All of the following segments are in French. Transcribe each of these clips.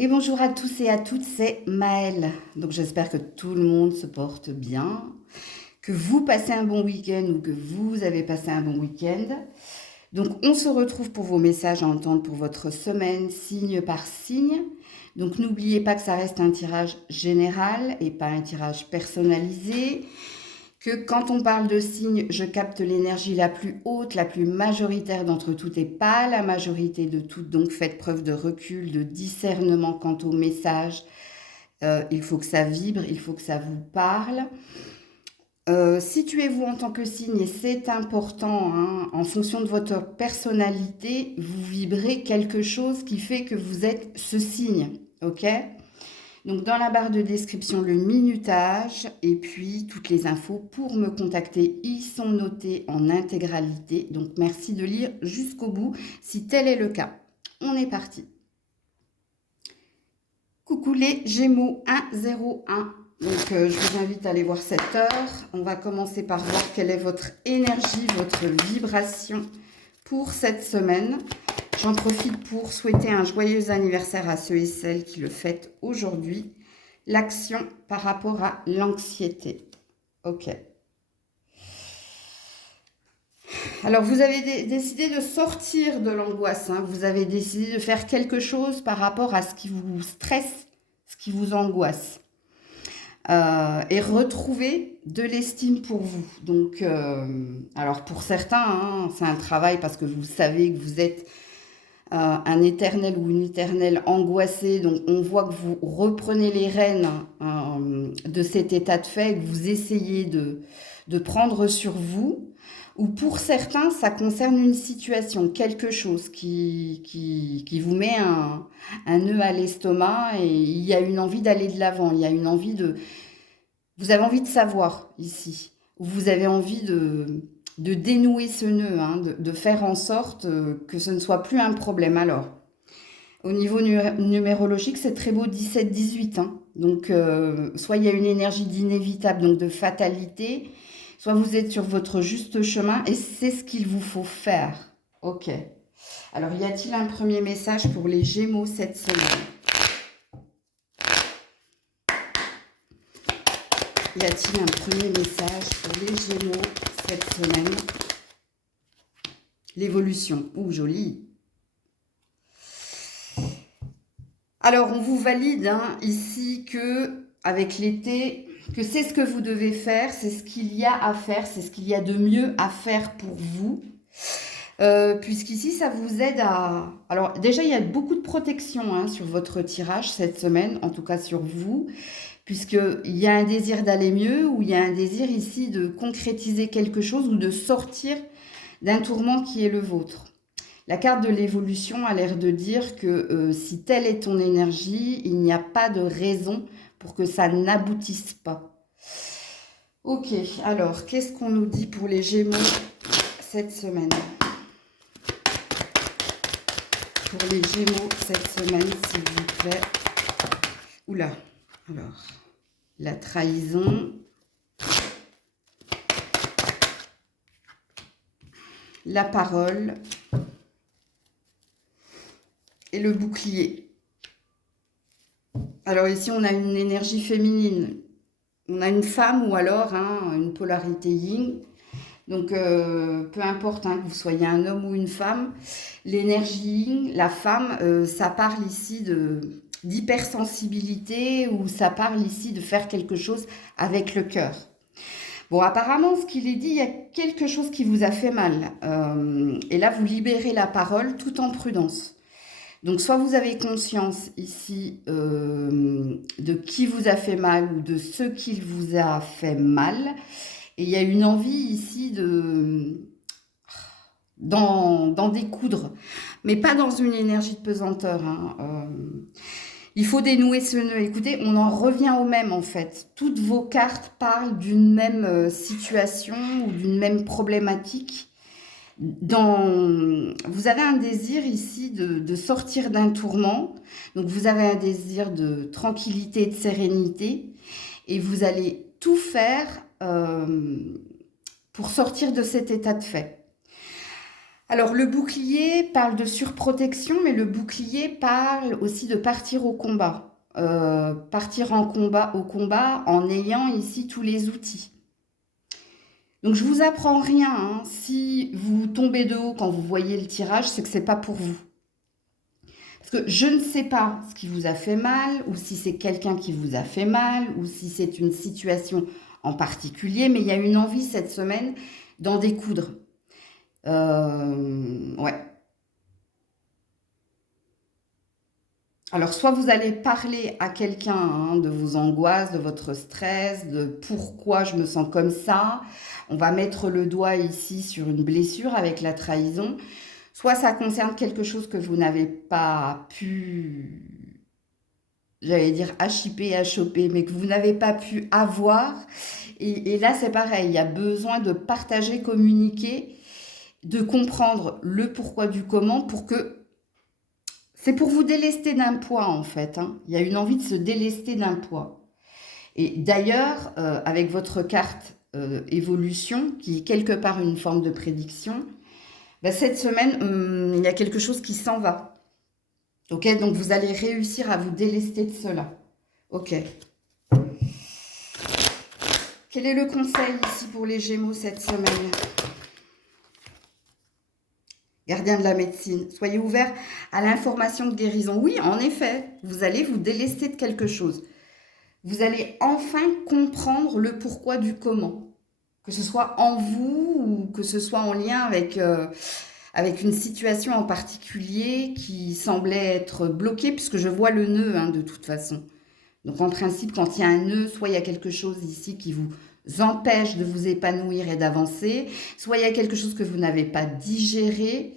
Et bonjour à tous et à toutes, c'est Maëlle. Donc j'espère que tout le monde se porte bien, que vous passez un bon week-end ou que vous avez passé un bon week-end. Donc on se retrouve pour vos messages à entendre pour votre semaine, signe par signe. Donc n'oubliez pas que ça reste un tirage général et pas un tirage personnalisé. Que quand on parle de signes, je capte l'énergie la plus haute, la plus majoritaire d'entre toutes et pas la majorité de toutes. Donc faites preuve de recul, de discernement quant au message. Il faut que ça vibre, il faut que ça vous parle. Situez-vous en tant que signe, et c'est important, hein, en fonction de votre personnalité, vous vibrez quelque chose qui fait que vous êtes ce signe, ok? Donc dans la barre de description, le minutage et puis toutes les infos pour me contacter, y sont notées en intégralité. Donc merci de lire jusqu'au bout si tel est le cas. On est parti. Coucou les Gémeaux 101. Donc je vous invite à aller voir cette heure. On va commencer par voir quelle est votre énergie, votre vibration pour cette semaine. J'en profite pour souhaiter un joyeux anniversaire à ceux et celles qui le fêtent aujourd'hui. L'action par rapport à l'anxiété. Ok. Alors, vous avez décidé de sortir de l'angoisse. Hein. Vous avez décidé de faire quelque chose par rapport à ce qui vous stresse, ce qui vous angoisse. Et retrouver de l'estime pour vous. Donc, alors pour certains, hein, c'est un travail parce que vous savez que vous êtes un éternel ou une éternelle angoissée, donc on voit que vous reprenez les rênes de cet état de fait, que vous essayez de prendre sur vous, ou pour certains, ça concerne une situation, quelque chose qui vous met un nœud à l'estomac et il y a une envie d'aller de l'avant, il y a une envie de... Vous avez envie de savoir ici, vous avez envie de dénouer ce nœud, hein, de faire en sorte que ce ne soit plus un problème. Alors, au niveau numérologique, c'est très beau 17-18. Hein. Donc, soit il y a une énergie d'inévitable, donc de fatalité, soit vous êtes sur votre juste chemin et c'est ce qu'il vous faut faire. Ok. Alors, y a-t-il un premier message pour les Gémeaux cette semaine? Y a-t-il un premier message pour les Gémeaux cette semaine? L'évolution. Ouh, joli. Alors, on vous valide hein, ici que, avec l'été, que c'est ce que vous devez faire, c'est ce qu'il y a à faire, c'est ce qu'il y a de mieux à faire pour vous. Puisqu'ici, ça vous aide à... Alors, déjà, il y a beaucoup de protection hein, sur votre tirage cette semaine, en tout cas sur vous, puisqu'il y a un désir d'aller mieux ou il y a un désir ici de concrétiser quelque chose ou de sortir d'un tourment qui est le vôtre. La carte de l'évolution a l'air de dire que si telle est ton énergie, il n'y a pas de raison pour que ça n'aboutisse pas. Ok, alors, qu'est-ce qu'on nous dit pour les Gémeaux cette semaine? Pour les Gémeaux cette semaine, s'il vous plaît. Oula, alors, la trahison. La parole. Et le bouclier. Alors ici, on a une énergie féminine. On a une femme ou alors hein, une polarité yin. Donc, peu importe hein, que vous soyez un homme ou une femme, l'énergie yin, la femme, ça parle ici d'hypersensibilité ou ça parle ici de faire quelque chose avec le cœur. Bon, apparemment, ce qu'il est dit, il y a quelque chose qui vous a fait mal. Et là, vous libérez la parole tout en prudence. Donc, soit vous avez conscience ici de qui vous a fait mal ou de ce qu'il vous a fait mal. Et il y a une envie ici d'en découdre, mais pas dans une énergie de pesanteur. Hein. Il faut dénouer ce nœud. Écoutez, on en revient au même en fait. Toutes vos cartes parlent d'une même situation ou d'une même problématique. Vous avez un désir ici de sortir d'un tourment, donc vous avez un désir de tranquillité et de sérénité, et vous allez tout faire pour sortir de cet état de fait. Alors, le bouclier parle de surprotection, mais le bouclier parle aussi de partir au combat. Partir au combat en ayant ici tous les outils. Donc, je vous apprends rien, hein. Si vous tombez de haut quand vous voyez le tirage, c'est que c'est pas pour vous. Parce que je ne sais pas ce qui vous a fait mal, ou si c'est quelqu'un qui vous a fait mal, ou si c'est une situation en particulier, mais il y a une envie cette semaine d'en découdre. Ouais. Alors, soit vous allez parler à quelqu'un hein, de vos angoisses, de votre stress, de pourquoi je me sens comme ça. On va mettre le doigt ici sur une blessure avec la trahison. Soit ça concerne quelque chose que vous n'avez pas pu, j'allais dire achipper, achoper, mais que vous n'avez pas pu avoir. Et là, c'est pareil, il y a besoin de partager, communiquer, de comprendre le pourquoi du comment pour que c'est pour vous délester d'un poids, en fait. Hein. Il y a une envie de se délester d'un poids. Et d'ailleurs, avec votre carte évolution, qui est quelque part une forme de prédiction, bah, cette semaine, il y a quelque chose qui s'en va. Ok, donc vous allez réussir à vous délester de cela. Ok. Quel est le conseil ici pour les Gémeaux cette semaine? Gardien de la médecine, soyez ouverts à l'information de guérison. Oui, en effet, vous allez vous délester de quelque chose. Vous allez enfin comprendre le pourquoi du comment. Que ce soit en vous ou que ce soit en lien avec une situation en particulier qui semblait être bloquée, puisque je vois le nœud hein, de toute façon. Donc en principe, quand il y a un nœud, soit il y a quelque chose ici qui vous empêche de vous épanouir et d'avancer, soit il y a quelque chose que vous n'avez pas digéré.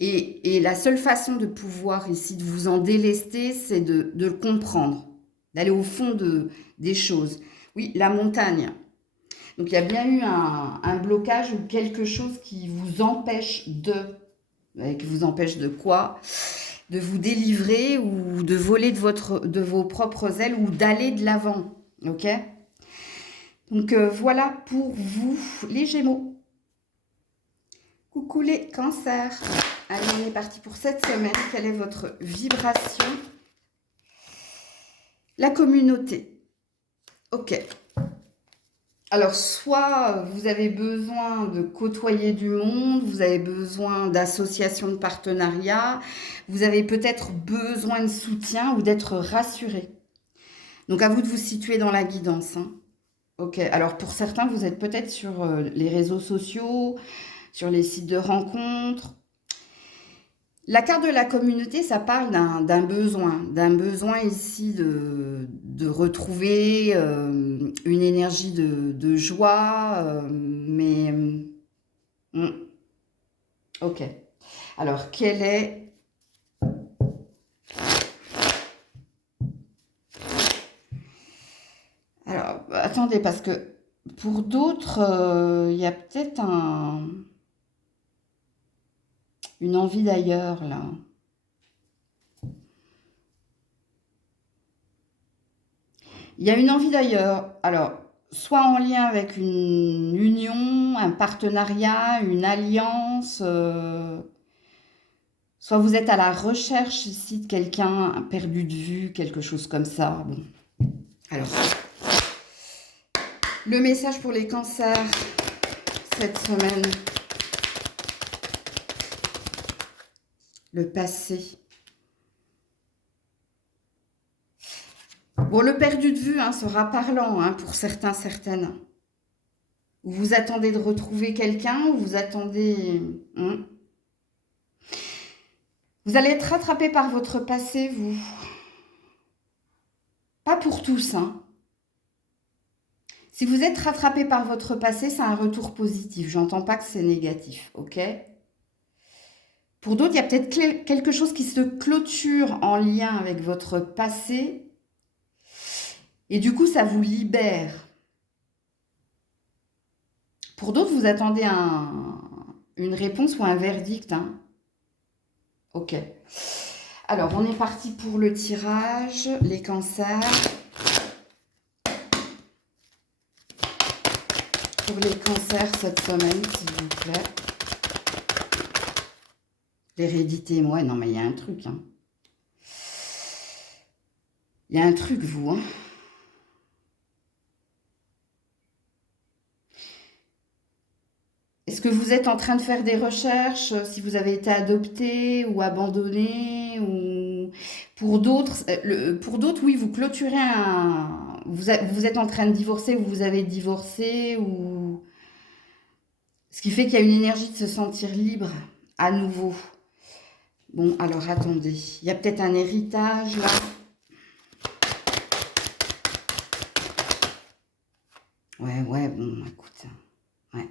Et la seule façon de pouvoir ici de vous en délester, c'est de le comprendre, d'aller au fond des choses. Oui, la montagne. Donc il y a bien eu un blocage ou quelque chose qui vous empêche qui vous empêche de quoi? De vous délivrer ou de voler de vos propres ailes ou d'aller de l'avant. Ok? Donc voilà pour vous, les Gémeaux. Coucou les cancers. Allez, on est parti pour cette semaine. Quelle est votre vibration? La communauté. Ok. Alors, soit vous avez besoin de côtoyer du monde, vous avez besoin d'associations de partenariat, vous avez peut-être besoin de soutien ou d'être rassuré. Donc, à vous de vous situer dans la guidance. Hein. Ok, alors pour certains, vous êtes peut-être sur les réseaux sociaux, sur les sites de rencontres. La carte de la communauté, ça parle d'un besoin ici de retrouver une énergie de joie, mais... ok. Alors, quelle est... Alors, attendez, parce que pour d'autres, il y a peut-être une envie d'ailleurs, là. Il y a une envie d'ailleurs. Alors, soit en lien avec une union, un partenariat, une alliance, soit vous êtes à la recherche ici de quelqu'un perdu de vue, quelque chose comme ça. Bon. Alors, le message pour les cancers cette semaine. Le passé. Bon, le perdu de vue hein, sera parlant hein, pour certains, certaines. Vous attendez de retrouver quelqu'un ou vous attendez... Vous allez être rattrapé par votre passé, vous. Pas pour tous, hein. Si vous êtes rattrapé par votre passé, c'est un retour positif. J'entends pas que c'est négatif, ok? Pour d'autres, il y a peut-être quelque chose qui se clôture en lien avec votre passé. Et du coup, ça vous libère. Pour d'autres, vous attendez une réponse ou un verdict. Hein. Ok. Alors, on est parti pour le tirage. Les cancers. Pour les cancers cette semaine, s'il vous plaît. L'hérédité, ouais, non, mais il y a un truc, hein. Il y a un truc, vous, hein. Est-ce que vous êtes en train de faire des recherches, si vous avez été adopté ou abandonné ou pour d'autres, oui, vous clôturez vous êtes en train de divorcer ou vous avez divorcé ou ce qui fait qu'il y a une énergie de se sentir libre à nouveau. Bon, alors attendez, il y a peut-être un héritage là. Ouais, bon, écoute, ouais.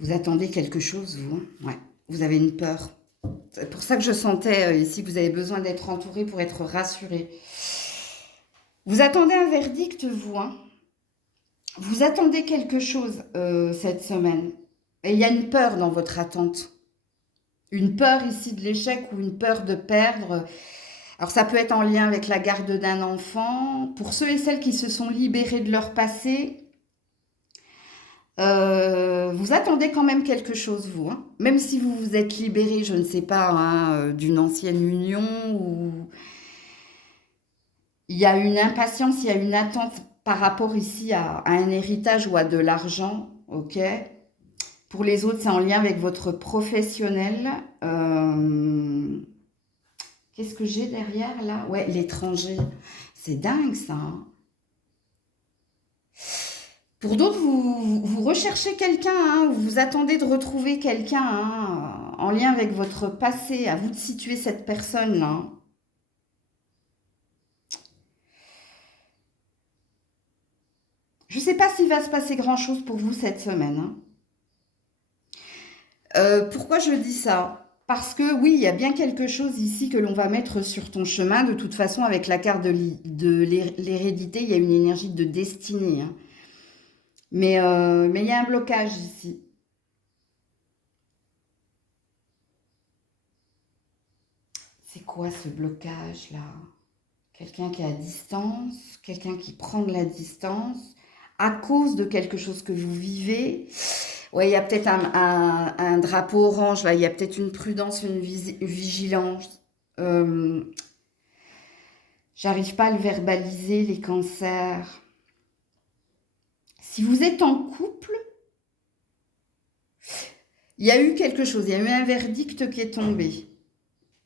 Vous attendez quelque chose, vous, hein. Ouais, vous avez une peur. C'est pour ça que je sentais ici que vous avez besoin d'être entouré pour être rassuré. Vous attendez un verdict, vous, hein. Vous attendez quelque chose cette semaine. Et il y a une peur dans votre attente. Une peur ici de l'échec ou une peur de perdre. Alors ça peut être en lien avec la garde d'un enfant. Pour ceux et celles qui se sont libérés de leur passé, vous attendez quand même quelque chose, vous, hein. Même si vous vous êtes libéré, je ne sais pas, hein, d'une ancienne union, ou il y a une impatience, il y a une attente par rapport ici à un héritage ou à de l'argent, ok? Pour les autres, c'est en lien avec votre professionnel. Qu'est-ce que j'ai derrière, là? Ouais, l'étranger. C'est dingue, ça, hein. Pour d'autres, vous recherchez quelqu'un, hein, vous attendez de retrouver quelqu'un, hein, en lien avec votre passé. À vous de situer cette personne-là, hein. Je ne sais pas s'il va se passer grand-chose pour vous cette semaine, hein. Pourquoi je dis ça? Parce que oui, il y a bien quelque chose ici que l'on va mettre sur ton chemin. De toute façon, avec la carte de l'hérédité, il y a une énergie de destinée, hein. Mais il y a un blocage ici. C'est quoi ce blocage-là? Quelqu'un qui est à distance, quelqu'un qui prend de la distance à cause de quelque chose que vous vivez. Ouais, il y a peut-être un drapeau orange, là, il y a peut-être une prudence, une vigilance. Euh, J'arrive pas à le verbaliser, les cancers. Si vous êtes en couple, il y a eu quelque chose, il y a eu un verdict qui est tombé,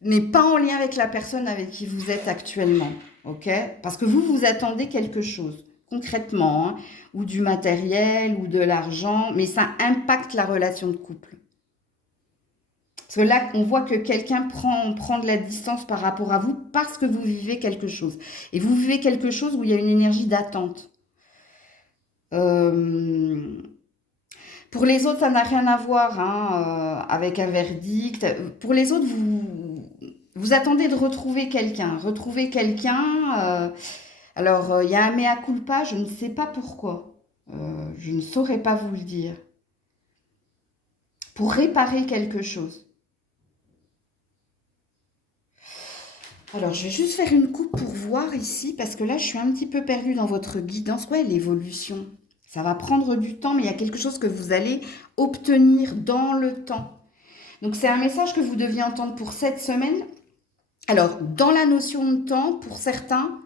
mais pas en lien avec la personne avec qui vous êtes actuellement, ok? Parce que vous attendez quelque chose, concrètement, hein, ou du matériel, ou de l'argent, mais ça impacte la relation de couple. Parce que là, on voit que quelqu'un prend de la distance par rapport à vous parce que vous vivez quelque chose. Et vous vivez quelque chose où il y a une énergie d'attente. Euh, pour les autres, ça n'a rien à voir, hein, avec un verdict. Pour les autres, vous attendez de retrouver quelqu'un. Retrouver quelqu'un. Alors, il y a un mea culpa, je ne sais pas pourquoi. Je ne saurais pas vous le dire. Pour réparer quelque chose. Alors, je vais juste faire une coupe pour voir ici, parce que là, je suis un petit peu perdue dans votre guidance. Ouais, l'évolution. Ça va prendre du temps, mais il y a quelque chose que vous allez obtenir dans le temps. Donc, c'est un message que vous deviez entendre pour cette semaine. Alors, dans la notion de temps, pour certains,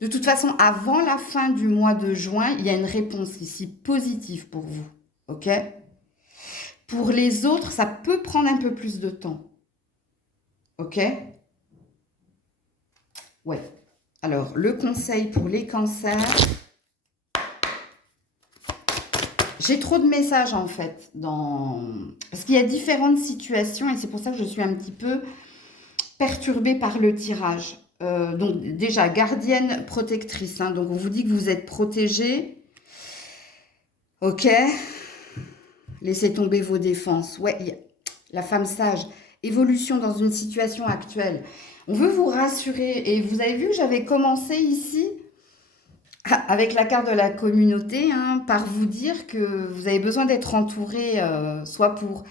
de toute façon, avant la fin du mois de juin, il y a une réponse ici positive pour vous. OK? Pour les autres, ça peut prendre un peu plus de temps. OK? Ouais. Alors, le conseil pour les cancers. J'ai trop de messages en fait, parce qu'il y a différentes situations et c'est pour ça que je suis un petit peu perturbée par le tirage. Donc déjà, gardienne protectrice, hein, donc on vous dit que vous êtes protégé. Ok. Laissez tomber vos défenses. Ouais, la femme sage. Évolution dans une situation actuelle. On veut vous rassurer. Et vous avez vu que j'avais commencé ici avec la carte de la communauté, hein, par vous dire que vous avez besoin d'être entouré, soit pour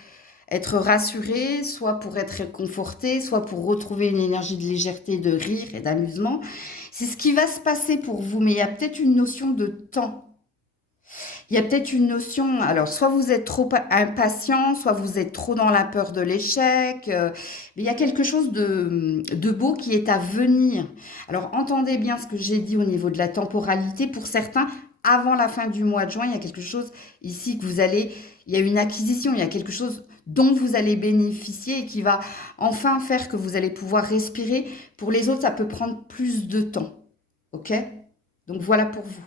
être rassuré, soit pour être réconforté, soit pour retrouver une énergie de légèreté, de rire et d'amusement. C'est ce qui va se passer pour vous, mais il y a peut-être une notion de temps. Il y a peut-être une notion, alors soit vous êtes trop impatient, soit vous êtes trop dans la peur de l'échec, mais il y a quelque chose de beau qui est à venir. Alors entendez bien ce que j'ai dit au niveau de la temporalité. Pour certains, avant la fin du mois de juin, il y a quelque chose ici que il y a une acquisition, il y a quelque chose dont vous allez bénéficier et qui va enfin faire que vous allez pouvoir respirer. Pour les autres, ça peut prendre plus de temps. Ok? Donc voilà pour vous.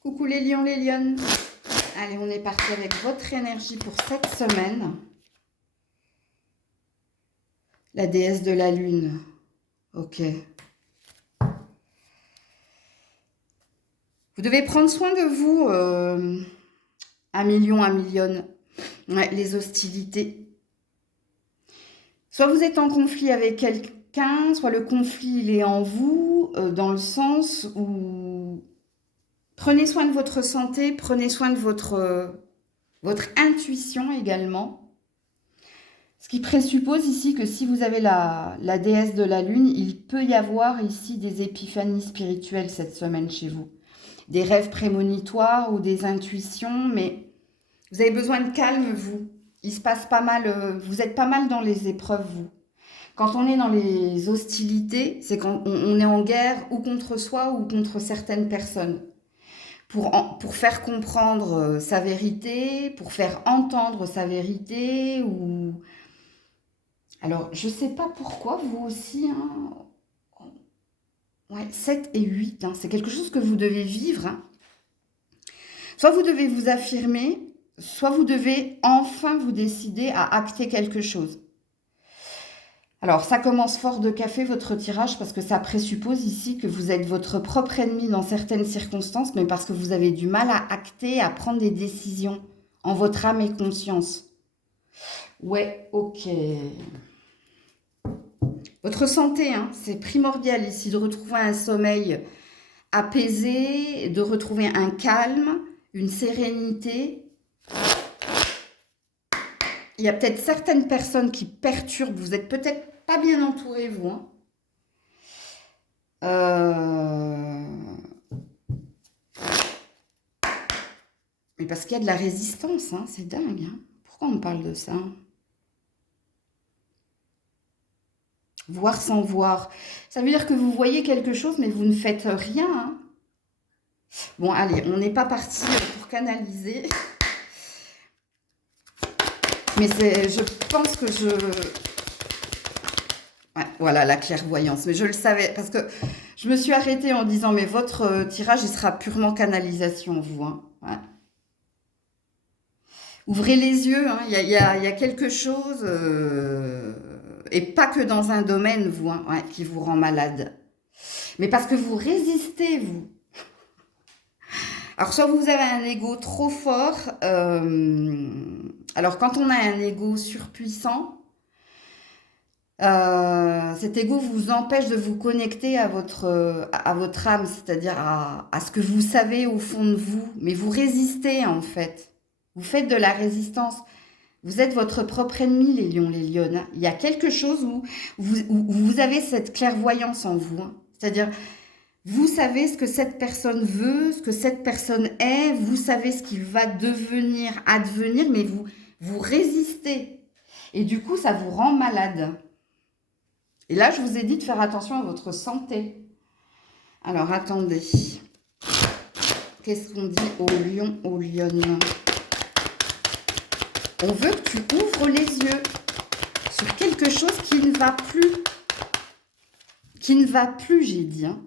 Coucou les lions, les lionnes. Allez, on est parti avec votre énergie pour cette semaine. La déesse de la lune. Ok. Vous devez prendre soin de vous. 1 million. Ouais, les hostilités. Soit vous êtes en conflit avec quelqu'un, soit le conflit il est en vous, dans le sens où prenez soin de votre santé, prenez soin de votre intuition également. Ce qui présuppose ici que si vous avez la déesse de la lune, il peut y avoir ici des épiphanies spirituelles cette semaine chez vous. Des rêves prémonitoires ou des intuitions, mais vous avez besoin de calme, vous. Il se passe pas mal, vous êtes pas mal dans les épreuves, vous. Quand on est dans les hostilités, c'est quand on est en guerre ou contre soi ou contre certaines personnes. Pour faire comprendre sa vérité, pour faire entendre sa vérité, ou... Alors, je sais pas pourquoi, vous aussi, hein. Ouais, 7 et 8, hein, c'est quelque chose que vous devez vivre, hein. Soit vous devez vous affirmer, soit vous devez enfin vous décider à acter quelque chose. Alors, ça commence fort de café, votre tirage, parce que ça présuppose ici que vous êtes votre propre ennemi dans certaines circonstances, mais parce que vous avez du mal à acter, à prendre des décisions en votre âme et conscience. Ouais, ok. Votre santé, hein, c'est primordial ici de retrouver un sommeil apaisé, de retrouver un calme, une sérénité. Il y a peut-être certaines personnes qui perturbent, vous êtes peut-être pas bien entouré, vous, hein. Mais parce qu'il y a de la résistance, hein, c'est dingue, hein. Pourquoi on me parle de ça? Voir sans voir. Ça veut dire que vous voyez quelque chose, mais vous ne faites rien, hein. Bon, allez, on n'est pas parti pour canaliser. Mais je pense que ouais, voilà, la clairvoyance. Mais je le savais, parce que je me suis arrêtée en disant, mais votre tirage, il sera purement canalisation, vous, hein. Ouais. Ouvrez les yeux, hein. Il y a quelque chose, et pas que dans un domaine, vous, hein, ouais, qui vous rend malade. Mais parce que vous résistez, vous. Alors, soit vous avez un ego trop fort. Alors, quand on a un ego surpuissant, cet ego vous empêche de vous connecter à votre âme, c'est-à-dire à ce que vous savez au fond de vous. Mais vous résistez, en fait. Vous faites de la résistance. Vous êtes votre propre ennemi, les lions, les lionnes, hein. Il y a quelque chose où vous avez cette clairvoyance en vous, hein. C'est-à-dire, vous savez ce que cette personne veut, ce que cette personne est, vous savez ce qui va devenir, advenir, mais vous résistez. Et du coup, ça vous rend malade. Et là, je vous ai dit de faire attention à votre santé. Alors, attendez. Qu'est-ce qu'on dit aux lions, aux lionnes? On veut que tu ouvres les yeux sur quelque chose qui ne va plus. Qui ne va plus, j'ai dit, hein.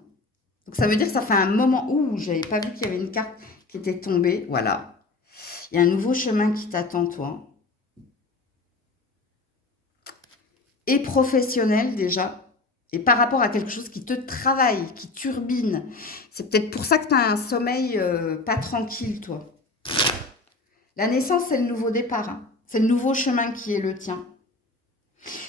Donc, ça veut dire que ça fait un moment où j'avais pas vu qu'il y avait une carte qui était tombée. Voilà. Il y a un nouveau chemin qui t'attend, toi. Et professionnel, déjà. Et par rapport à quelque chose qui te travaille, qui turbine. C'est peut-être pour ça que tu as un sommeil pas tranquille, toi. La naissance, c'est le nouveau départ, hein. C'est le nouveau chemin qui est le tien.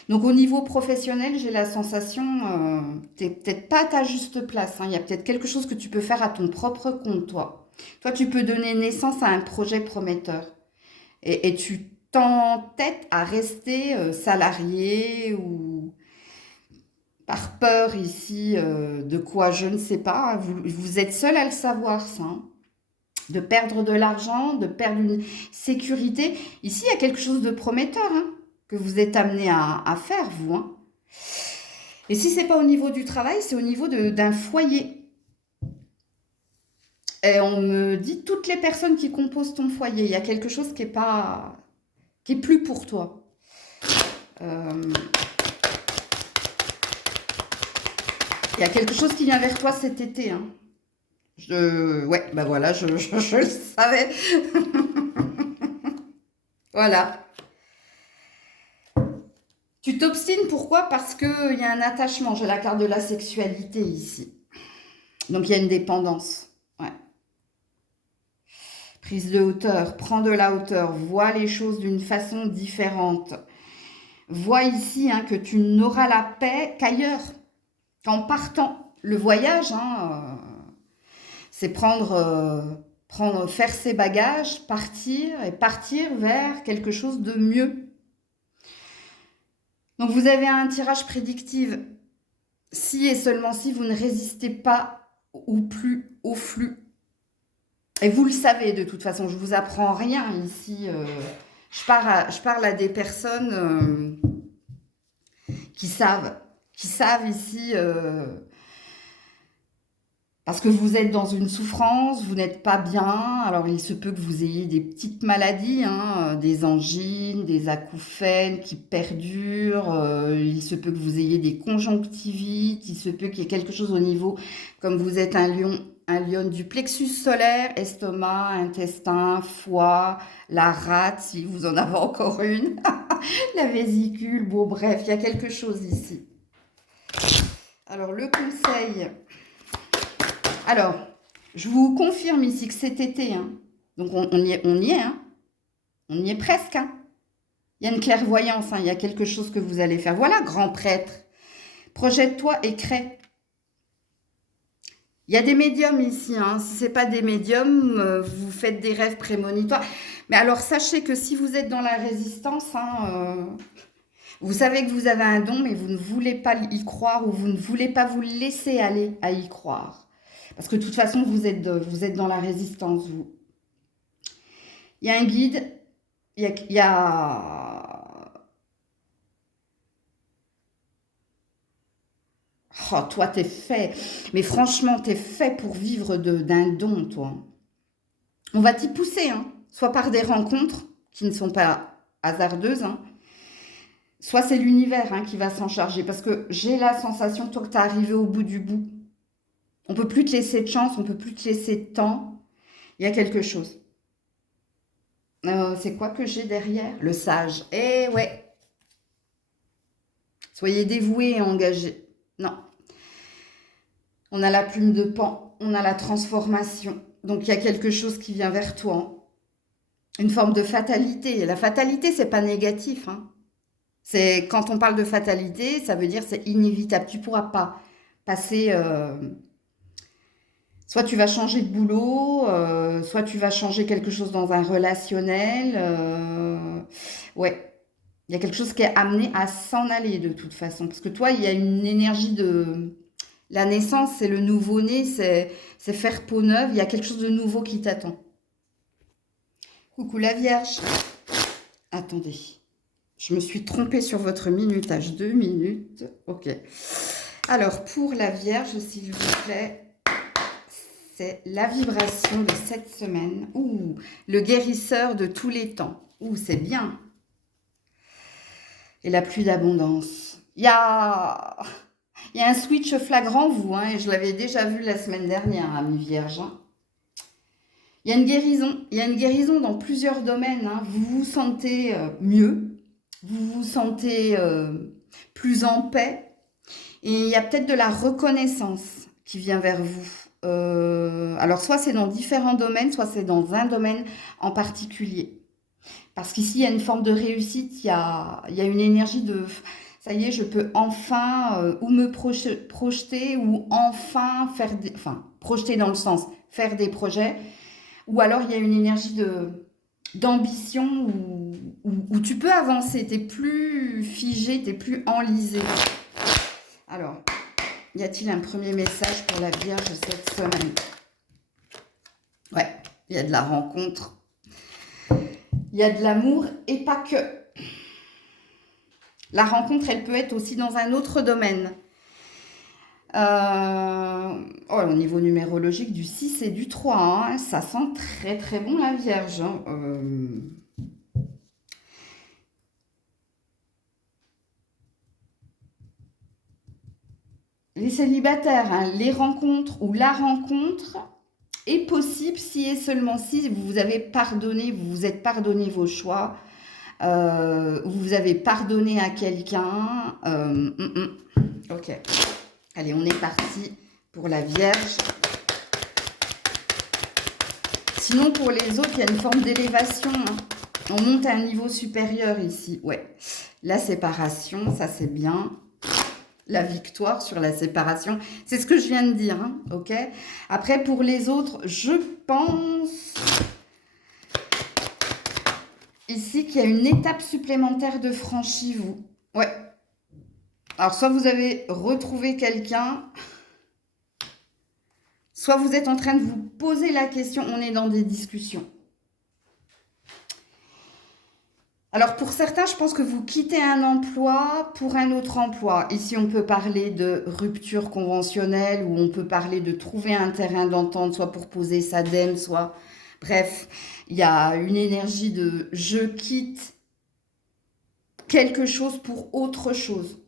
Donc, au niveau professionnel, j'ai la sensation, tu n'es peut-être pas à ta juste place, hein. Il y a peut-être quelque chose que tu peux faire à ton propre compte, toi. Toi, tu peux donner naissance à un projet prometteur. Et tu t'entêtes à rester salarié ou par peur ici de quoi, je ne sais pas. Vous êtes seul à le savoir, ça, hein. de perdre de l'argent, de perdre une sécurité. Ici, il y a quelque chose de prometteur hein, que vous êtes amené à faire, vous. Hein. Et si ce n'est pas au niveau du travail, c'est au niveau d'un foyer. Et on me dit, toutes les personnes qui composent ton foyer, il y a quelque chose qui est plus pour toi. Il y a quelque chose qui vient vers toi cet été. Hein. Ouais, ben voilà, je le savais. Voilà. Tu t'obstines, pourquoi? Parce qu'il y a un attachement. J'ai la carte de la sexualité ici. Donc, il y a une dépendance. Ouais. Prise de hauteur, prends de la hauteur, vois les choses d'une façon différente. Vois ici hein, que tu n'auras la paix qu'ailleurs, qu'en partant. Le voyage, hein, c'est faire ses bagages, partir et partir vers quelque chose de mieux. Donc, vous avez un tirage prédictif. Si et seulement si vous ne résistez pas ou plus au flux. Et vous le savez de toute façon, je ne vous apprends rien ici. Je parle à des personnes qui savent ici, parce que vous êtes dans une souffrance, vous n'êtes pas bien. Alors, il se peut que vous ayez des petites maladies, hein, des angines, des acouphènes qui perdurent. Il se peut que vous ayez des conjonctivites. Il se peut qu'il y ait quelque chose au niveau, comme vous êtes un lion du plexus solaire, estomac, intestin, foie, la rate, si vous en avez encore une, la vésicule. Bon, bref, il y a quelque chose ici. Alors, le conseil... Alors, je vous confirme ici que cet été, hein, donc on y est, hein, on y est presque. Hein. Il y a une clairvoyance, hein, il y a quelque chose que vous allez faire. Voilà, grand prêtre, projette-toi et crée. Il y a des médiums ici, hein. Si ce n'est pas des médiums, vous faites des rêves prémonitoires. Mais alors, sachez que si vous êtes dans la résistance, hein, vous savez que vous avez un don, mais vous ne voulez pas y croire ou vous ne voulez pas vous laisser aller à y croire. Parce que de toute façon, vous êtes dans la résistance, vous. Il y a un guide, il y a... Oh, toi, t'es fait. Mais franchement, t'es fait pour vivre d'un don, toi. On va t'y pousser, hein. Soit par des rencontres qui ne sont pas hasardeuses, hein. Soit c'est l'univers hein, qui va s'en charger. Parce que j'ai la sensation, toi, que t'es arrivé au bout du bout. On ne peut plus te laisser de chance, on ne peut plus te laisser de temps. Il y a quelque chose. C'est quoi que j'ai derrière? Le sage. Eh ouais. Soyez dévoués et engagés. Non. On a la plume de Pan. On a la transformation. Donc, il y a quelque chose qui vient vers toi. Une forme de fatalité. La fatalité, c'est pas négatif. Hein. C'est, quand on parle de fatalité, ça veut dire c'est inévitable. Tu ne pourras pas passer... Soit tu vas changer de boulot, soit tu vas changer quelque chose dans un relationnel. Ouais, il y a quelque chose qui est amené à s'en aller de toute façon. Parce que toi, il y a une énergie de... La naissance, c'est le nouveau-né, c'est faire peau neuve. Il y a quelque chose de nouveau qui t'attend. Coucou la Vierge. Attendez, je me suis trompée sur votre minutage. 2 minutes. Ok. Alors, pour la Vierge, s'il vous plaît... C'est la vibration de cette semaine. Ouh, le guérisseur de tous les temps. Ouh, c'est bien. Et la pluie d'abondance. Il y a un switch flagrant, vous, hein, et je l'avais déjà vu la semaine dernière, ami Vierge. Hein. Il y a une guérison. Il y a une guérison dans plusieurs domaines. Hein. Vous vous sentez mieux. Vous vous sentez plus en paix. Et il y a peut-être de la reconnaissance qui vient vers vous. Alors, soit c'est dans différents domaines, soit c'est dans un domaine en particulier. Parce qu'ici, il y a une forme de réussite, il y a une énergie de... Ça y est, je peux enfin ou me projeter ou enfin faire des... Enfin, projeter dans le sens faire des projets. Ou alors, il y a une énergie d'ambition où tu peux avancer, tu n'es plus figé, tu n'es plus enlisé. Alors... Y a-t-il un premier message pour la Vierge cette semaine? Ouais, Il y a de la rencontre, il y a de l'amour et pas que. La rencontre, elle peut être aussi dans un autre domaine. Au niveau numérologique, du 6 et du 3, hein, ça sent très très bon la Vierge. Hein. Les célibataires, hein, les rencontres ou la rencontre est possible si et seulement si vous avez pardonné, vous vous êtes pardonné vos choix, vous avez pardonné à quelqu'un. Ok. Allez, on est parti pour la Vierge. Sinon, pour les autres, il y a une forme d'élévation. Hein. On monte à un niveau supérieur ici. Ouais. La séparation, ça c'est bien. La victoire sur la séparation. C'est ce que je viens de dire. Hein. Ok. Après, pour les autres, je pense ici qu'il y a une étape supplémentaire de franchie, vous. Ouais. Alors, soit vous avez retrouvé quelqu'un, soit vous êtes en train de vous poser la question, on est dans des discussions. Alors, pour certains, je pense que vous quittez un emploi pour un autre emploi. Ici, on peut parler de rupture conventionnelle ou on peut parler de trouver un terrain d'entente, soit pour poser sa dème, soit... Bref, il y a une énergie de « je quitte quelque chose pour autre chose ».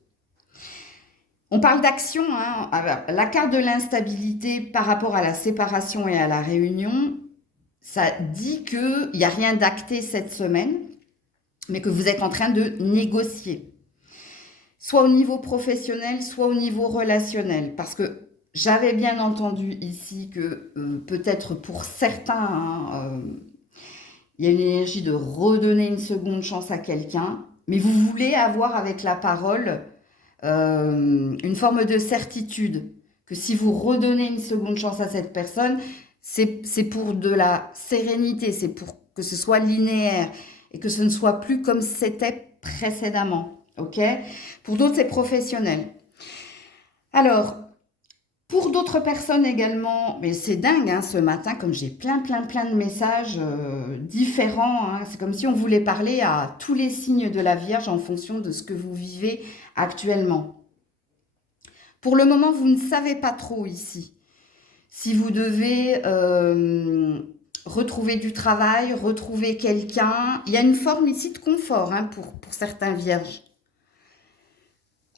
On parle d'action, hein. Alors, la carte de l'instabilité par rapport à la séparation et à la réunion, ça dit qu'il n'y a rien d'acté cette semaine, mais que vous êtes en train de négocier. Soit au niveau professionnel, soit au niveau relationnel. Parce que j'avais bien entendu ici que peut-être pour certains, hein, il y a une énergie de redonner une seconde chance à quelqu'un, mais vous voulez avoir avec la parole... une forme de certitude que si vous redonnez une seconde chance à cette personne, c'est pour de la sérénité, c'est pour que ce soit linéaire et que ce ne soit plus comme c'était précédemment. Ok ? Pour d'autres, c'est professionnel. Alors, pour d'autres personnes également, mais c'est dingue hein, ce matin, comme j'ai plein de messages différents. Hein, c'est comme si on voulait parler à tous les signes de la Vierge en fonction de ce que vous vivez actuellement. Pour le moment, vous ne savez pas trop ici. Si vous devez retrouver du travail, retrouver quelqu'un, il y a une forme ici de confort hein, pour certains Vierges.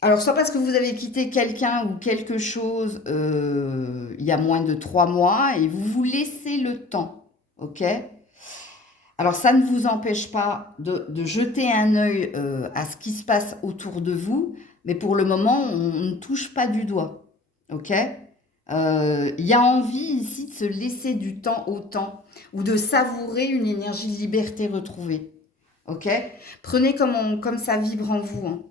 Alors, soit parce que vous avez quitté quelqu'un ou quelque chose il y a moins de 3 mois et vous vous laissez le temps, ok ? Alors, ça ne vous empêche pas de jeter un œil à ce qui se passe autour de vous, mais pour le moment, on ne touche pas du doigt, ok ? Il y a envie ici de se laisser du temps au temps ou de savourer une énergie de liberté retrouvée, ok ? Prenez comme ça vibre en vous, hein.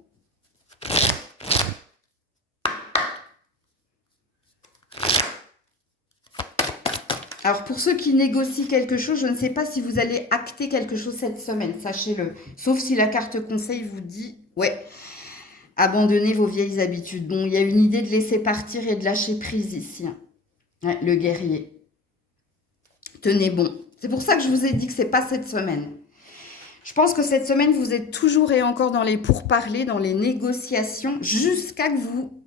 Alors, pour ceux qui négocient quelque chose, je ne sais pas si vous allez acter quelque chose cette semaine, sachez-le. Sauf si la carte conseil vous dit, ouais, abandonnez vos vieilles habitudes. Bon, il y a une idée de laisser partir et de lâcher prise ici. Hein. Ouais, le guerrier. Tenez bon. C'est pour ça que je vous ai dit que ce n'est pas cette semaine. Je pense que cette semaine, vous êtes toujours et encore dans les pourparlers, dans les négociations, jusqu'à que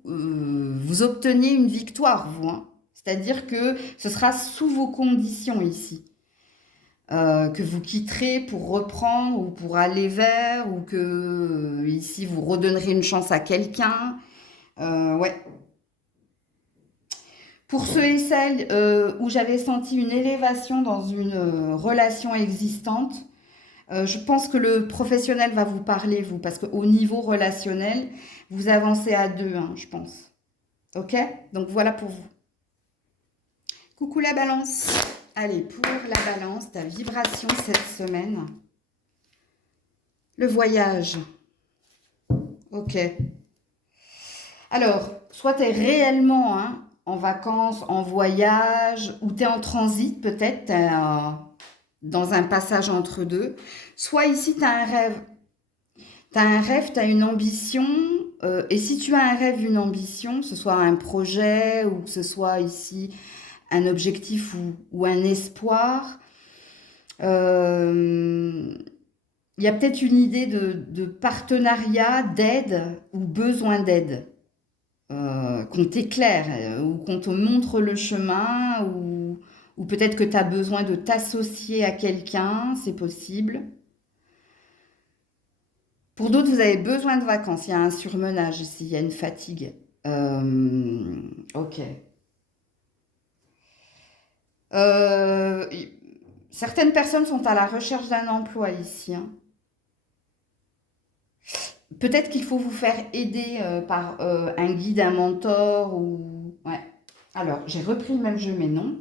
vous obteniez une victoire, vous. Hein. C'est-à-dire que ce sera sous vos conditions ici. Que vous quitterez pour reprendre ou pour aller vers, ou que ici vous redonnerez une chance à quelqu'un. Ouais. Pour ceux et celles où j'avais senti une élévation dans une relation existante, je pense que le professionnel va vous parler, vous, parce qu'au niveau relationnel, vous avancez à 2, hein, je pense. Ok ? Donc voilà pour vous. Coucou la balance. Allez, pour la balance, ta vibration cette semaine. Le voyage. Ok. Alors, soit tu es réellement hein, en vacances, en voyage, ou tu es en transit peut-être, dans un passage entre deux. Soit ici, tu as un rêve. Tu as un rêve, tu as une ambition. Et si tu as un rêve, une ambition, que ce soit un projet ou que ce soit ici un objectif ou un espoir, Euh, il y a peut-être une idée de partenariat, d'aide ou besoin d'aide. Qu'on t'éclaire ou qu'on te montre le chemin ou peut-être que tu as besoin de t'associer à quelqu'un, c'est possible. Pour d'autres, vous avez besoin de vacances. Il y a un surmenage ici, il y a une fatigue. Ok. Euh, Certaines personnes sont à la recherche d'un emploi ici, hein. Peut-être qu'il faut vous faire aider par un guide, un mentor ou... Ouais. Alors, j'ai repris le même jeu, mais non.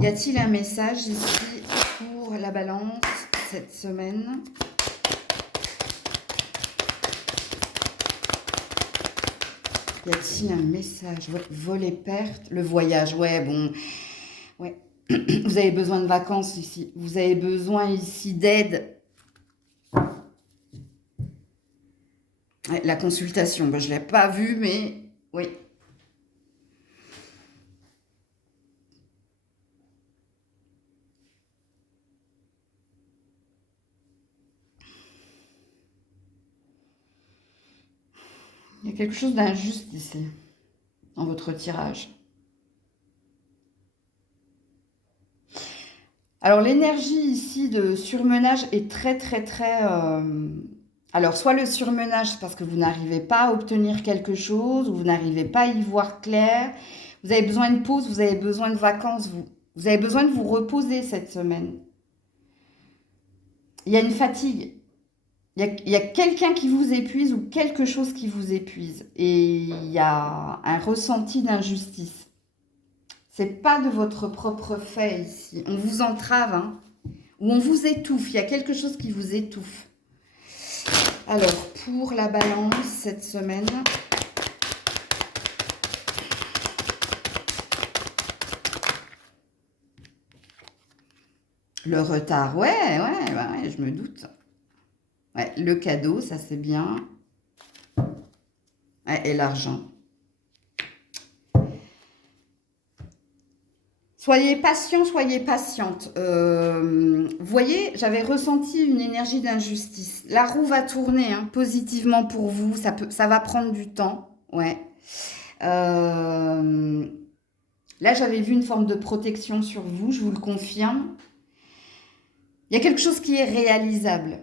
Y a-t-il un message ici pour la balance cette semaine? Y a-t-il un message? Ouais, vol et perte, le voyage, ouais, bon, ouais. Vous avez besoin de vacances ici. Vous avez besoin ici d'aide. Ouais, la consultation, ben, je ne l'ai pas vue, mais oui. Il y a quelque chose d'injuste ici, dans votre tirage. Alors l'énergie ici de surmenage est très très très... Alors soit le surmenage parce que vous n'arrivez pas à obtenir quelque chose, ou vous n'arrivez pas à y voir clair, vous avez besoin de pause, vous avez besoin de vacances, vous avez besoin de vous reposer cette semaine. Il y a une fatigue, il y a quelqu'un qui vous épuise ou quelque chose qui vous épuise. Et il y a un ressenti d'injustice. C'est pas de votre propre fait ici. On vous entrave, hein, ou on vous étouffe. Il y a quelque chose qui vous étouffe. Alors, pour la balance cette semaine, le retard, ouais, je me doute. Ouais, le cadeau, ça c'est bien. Ouais, et l'argent. Soyez patient, soyez patiente. Vous voyez, j'avais ressenti une énergie d'injustice. La roue va tourner hein, positivement pour vous. Ça va prendre du temps. Ouais. Euh, Là, j'avais vu une forme de protection sur vous, je vous le confirme. Il y a quelque chose qui est réalisable.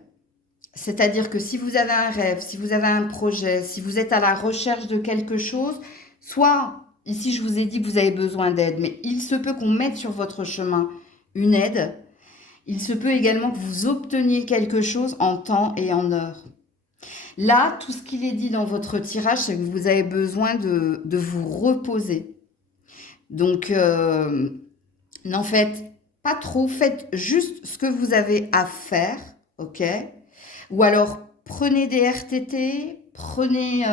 C'est-à-dire que si vous avez un rêve, si vous avez un projet, si vous êtes à la recherche de quelque chose, soit, ici je vous ai dit que vous avez besoin d'aide, mais il se peut qu'on mette sur votre chemin une aide. Il se peut également que vous obteniez quelque chose en temps et en heure. Là, tout ce qu'il est dit dans votre tirage, c'est que vous avez besoin de vous reposer. Donc, n'en faites pas trop, faites juste ce que vous avez à faire, ok? Ou alors, prenez des RTT, prenez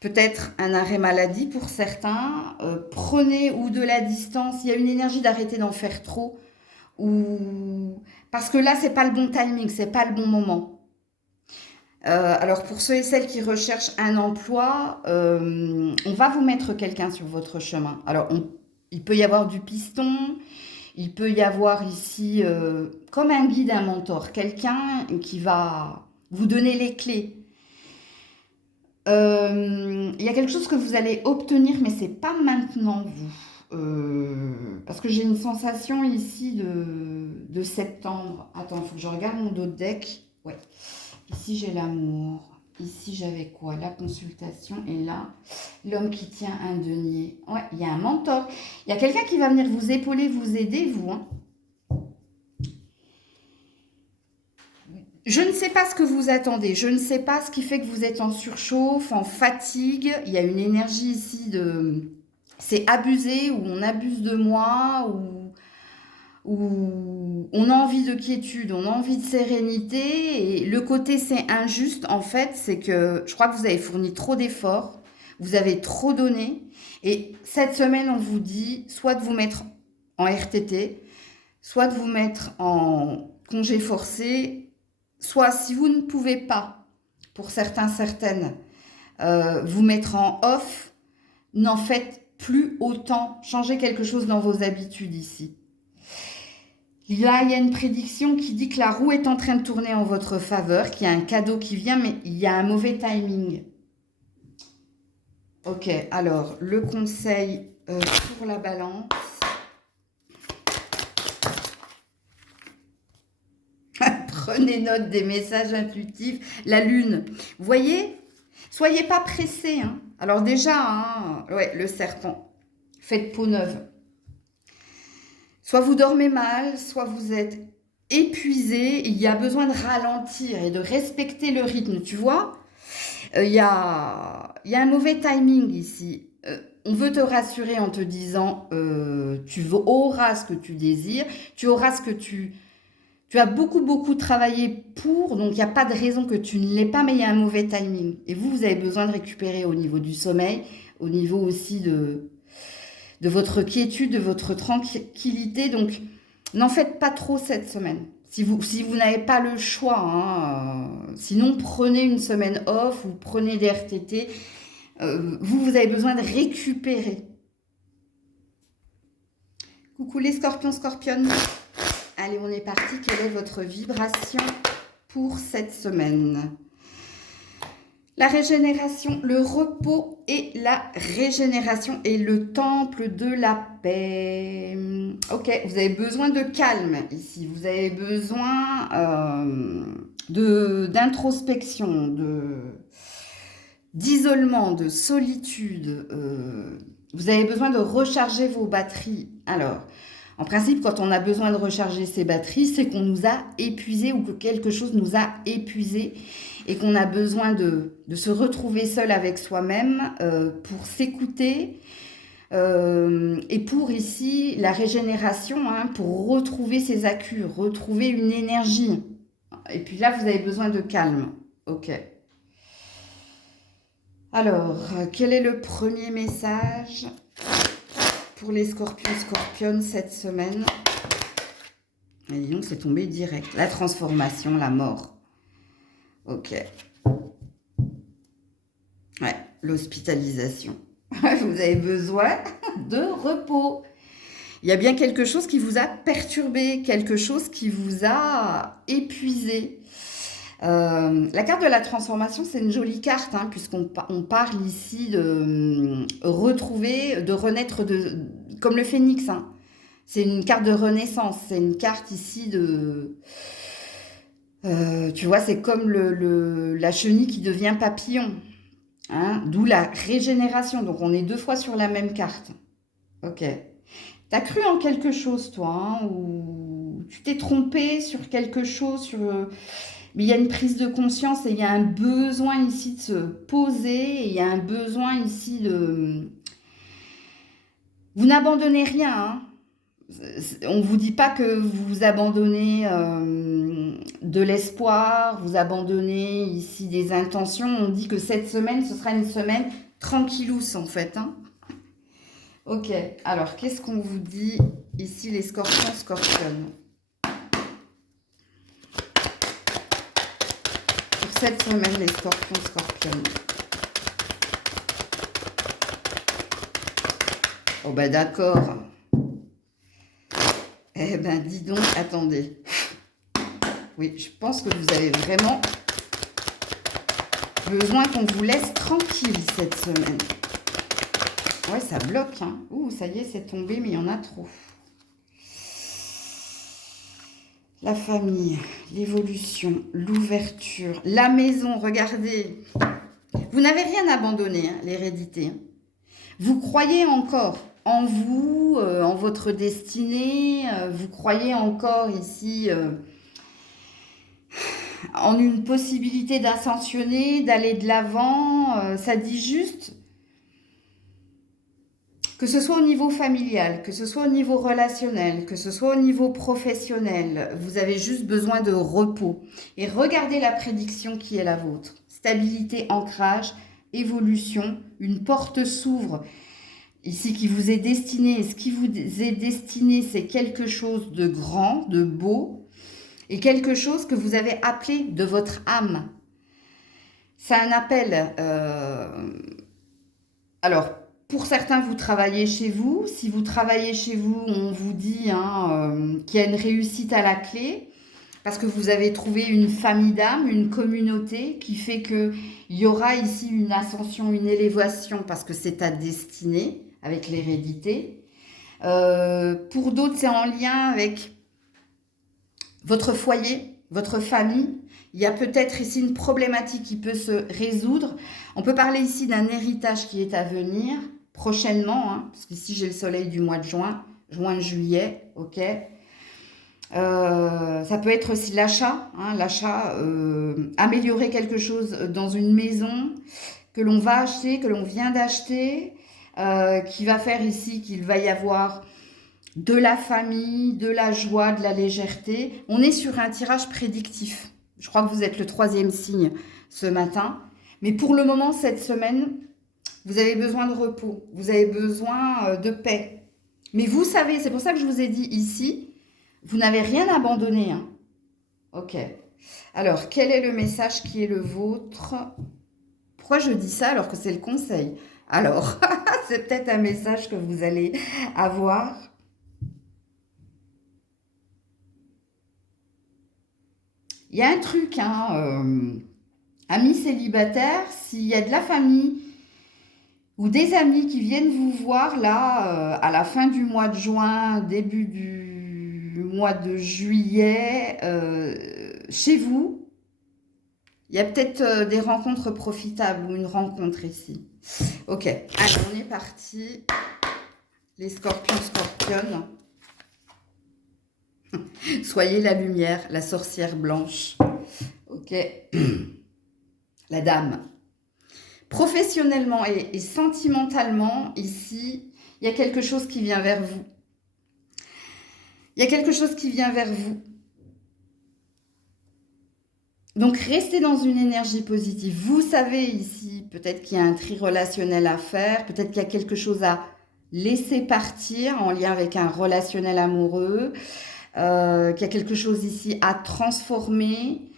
peut-être un arrêt maladie pour certains, prenez ou de la distance, il y a une énergie d'arrêter d'en faire trop, ou... parce que là, c'est pas le bon timing, c'est pas le bon moment. Alors pour ceux et celles qui recherchent un emploi, on va vous mettre quelqu'un sur votre chemin. Alors il peut y avoir du piston, il peut y avoir ici comme un guide, un mentor, quelqu'un qui va vous donner les clés. Il y a quelque chose que vous allez obtenir, mais c'est pas maintenant vous. Parce que j'ai une sensation ici de septembre. Attends, il faut que je regarde mon dos de deck. Ouais. Ici, j'ai l'amour. Ici, j'avais quoi? La consultation. Et là, l'homme qui tient un denier. Ouais, il y a un mentor. Il y a quelqu'un qui va venir vous épauler, vous aider, vous. Hein. Je ne sais pas ce que vous attendez. Je ne sais pas ce qui fait que vous êtes en surchauffe, en fatigue. Il y a une énergie ici de... C'est abusé ou on abuse de moi ou on a envie de quiétude, on a envie de sérénité. Et le côté c'est injuste, en fait, c'est que je crois que vous avez fourni trop d'efforts, vous avez trop donné. Et cette semaine, on vous dit soit de vous mettre en RTT, soit de vous mettre en congé forcé, soit si vous ne pouvez pas, pour certains, certaines, vous mettre en off, n'en faites plus autant, changez quelque chose dans vos habitudes ici. Là, il y a une prédiction qui dit que la roue est en train de tourner en votre faveur, qu'il y a un cadeau qui vient, mais il y a un mauvais timing. Ok, alors, le conseil pour la balance. Prenez note des messages intuitifs. La lune, vous voyez, soyez pas pressés. Hein. Alors déjà, hein, ouais, le serpent, faites peau neuve. Soit vous dormez mal, soit vous êtes épuisé. Il y a besoin de ralentir et de respecter le rythme, tu vois. Il y a un mauvais timing ici. On veut te rassurer en te disant, tu auras ce que tu désires, tu auras ce que tu as beaucoup travaillé pour, donc il n'y a pas de raison que tu ne l'aies pas, mais il y a un mauvais timing. Et vous avez besoin de récupérer au niveau du sommeil, au niveau aussi de votre quiétude, de votre tranquillité. Donc, n'en faites pas trop cette semaine. Si vous n'avez pas le choix, hein, sinon prenez une semaine off ou prenez des RTT. Vous avez besoin de récupérer. Coucou les scorpions, scorpionnes. Allez, on est parti. Quelle est votre vibration pour cette semaine? La régénération, le repos et la régénération et le temple de la paix. Ok, vous avez besoin de calme ici. Vous avez besoin d'introspection, d'isolement, de solitude. Vous avez besoin de recharger vos batteries. Alors, en principe, quand on a besoin de recharger ses batteries, c'est qu'on nous a épuisé ou que quelque chose nous a épuisé et qu'on a besoin de se retrouver seul avec soi-même pour s'écouter et pour ici la régénération, hein, pour retrouver ses accus, retrouver une énergie. Et puis là, vous avez besoin de calme. Ok. Alors, quel est le premier message pour les scorpions, scorpionnes cette semaine? Et dis donc, c'est tombé direct. La transformation, la mort. Ok. Ouais, l'hospitalisation. Vous avez besoin de repos. Il y a bien quelque chose qui vous a perturbé, quelque chose qui vous a épuisé. La carte de la transformation, c'est une jolie carte, hein, puisqu'on parle ici de retrouver, de renaître, comme le phénix. Hein. C'est une carte de renaissance, c'est une carte ici de... tu vois, c'est comme la chenille qui devient papillon, hein, d'où la régénération. Donc, on est 2 fois sur la même carte. Ok. T'as cru en quelque chose, toi, hein, ou tu t'es trompé sur quelque chose, mais il y a une prise de conscience et il y a un besoin ici de se poser, et il y a un besoin ici de... Vous n'abandonnez rien, hein. On ne vous dit pas que vous abandonnez de l'espoir, vous abandonnez ici des intentions. On dit que cette semaine, ce sera une semaine tranquillous en fait. Hein. Ok, alors qu'est-ce qu'on vous dit ici les scorpions, scorpionnes? Pour cette semaine, les scorpions, scorpionnes. Oh bah d'accord. Eh ben, dis donc, attendez. Oui, je pense que vous avez vraiment besoin qu'on vous laisse tranquille cette semaine. Ouais, ça bloque, hein. Ouh, ça y est, c'est tombé, mais il y en a trop. La famille, l'évolution, l'ouverture, la maison, regardez. Vous n'avez rien abandonné, hein, l'hérédité. Vous croyez encore en vous, en votre destinée, vous croyez encore ici en une possibilité d'ascensionner, d'aller de l'avant. Ça dit juste que ce soit au niveau familial, que ce soit au niveau relationnel, que ce soit au niveau professionnel, vous avez juste besoin de repos. Et regardez la prédiction qui est la vôtre. Stabilité, ancrage, évolution, une porte s'ouvre. Ici, qui vous est destiné, ce qui vous est destiné, c'est quelque chose de grand, de beau, et quelque chose que vous avez appelé de votre âme. C'est un appel. Alors, pour certains, vous travaillez chez vous. Si vous travaillez chez vous, on vous dit qu'il y a une réussite à la clé parce que vous avez trouvé une famille d'âmes, une communauté qui fait qu'il y aura ici une ascension, une élévation parce que c'est ta destinée avec l'hérédité. Pour d'autres, c'est en lien avec votre foyer, votre famille. Il y a peut-être ici une problématique qui peut se résoudre. On peut parler ici d'un héritage qui est à venir prochainement, parce qu'ici j'ai le soleil du mois de juin, juin-juillet, ok. Ça peut être aussi l'achat, améliorer quelque chose dans une maison que l'on va acheter, que l'on vient d'acheter, qui va faire ici qu'il va y avoir de la famille, de la joie, de la légèreté. On est sur un tirage prédictif. Je crois que vous êtes le 3e signe ce matin. Mais pour le moment, cette semaine, vous avez besoin de repos. Vous avez besoin de paix. Mais vous savez, c'est pour ça que je vous ai dit ici, vous n'avez rien abandonné. Ok. Alors, quel est le message qui est le vôtre? Pourquoi je dis ça alors que c'est le conseil? Alors, c'est peut-être un message que vous allez avoir. Il y a un truc, amis célibataires, s'il y a de la famille ou des amis qui viennent vous voir là, à la fin du mois de juin, début du mois de juillet, chez vous, il y a peut-être des rencontres profitables ou une rencontre ici. Ok, allez, on est parti. Les scorpions, scorpionnes. Soyez la lumière, la sorcière blanche. Ok. La dame. Professionnellement et sentimentalement, ici, il y a quelque chose qui vient vers vous. Il y a quelque chose qui vient vers vous. Donc, restez dans une énergie positive. Vous savez ici, peut-être qu'il y a un tri relationnel à faire, peut-être qu'il y a quelque chose à laisser partir en lien avec un relationnel amoureux, qu'il y a quelque chose ici à transformer.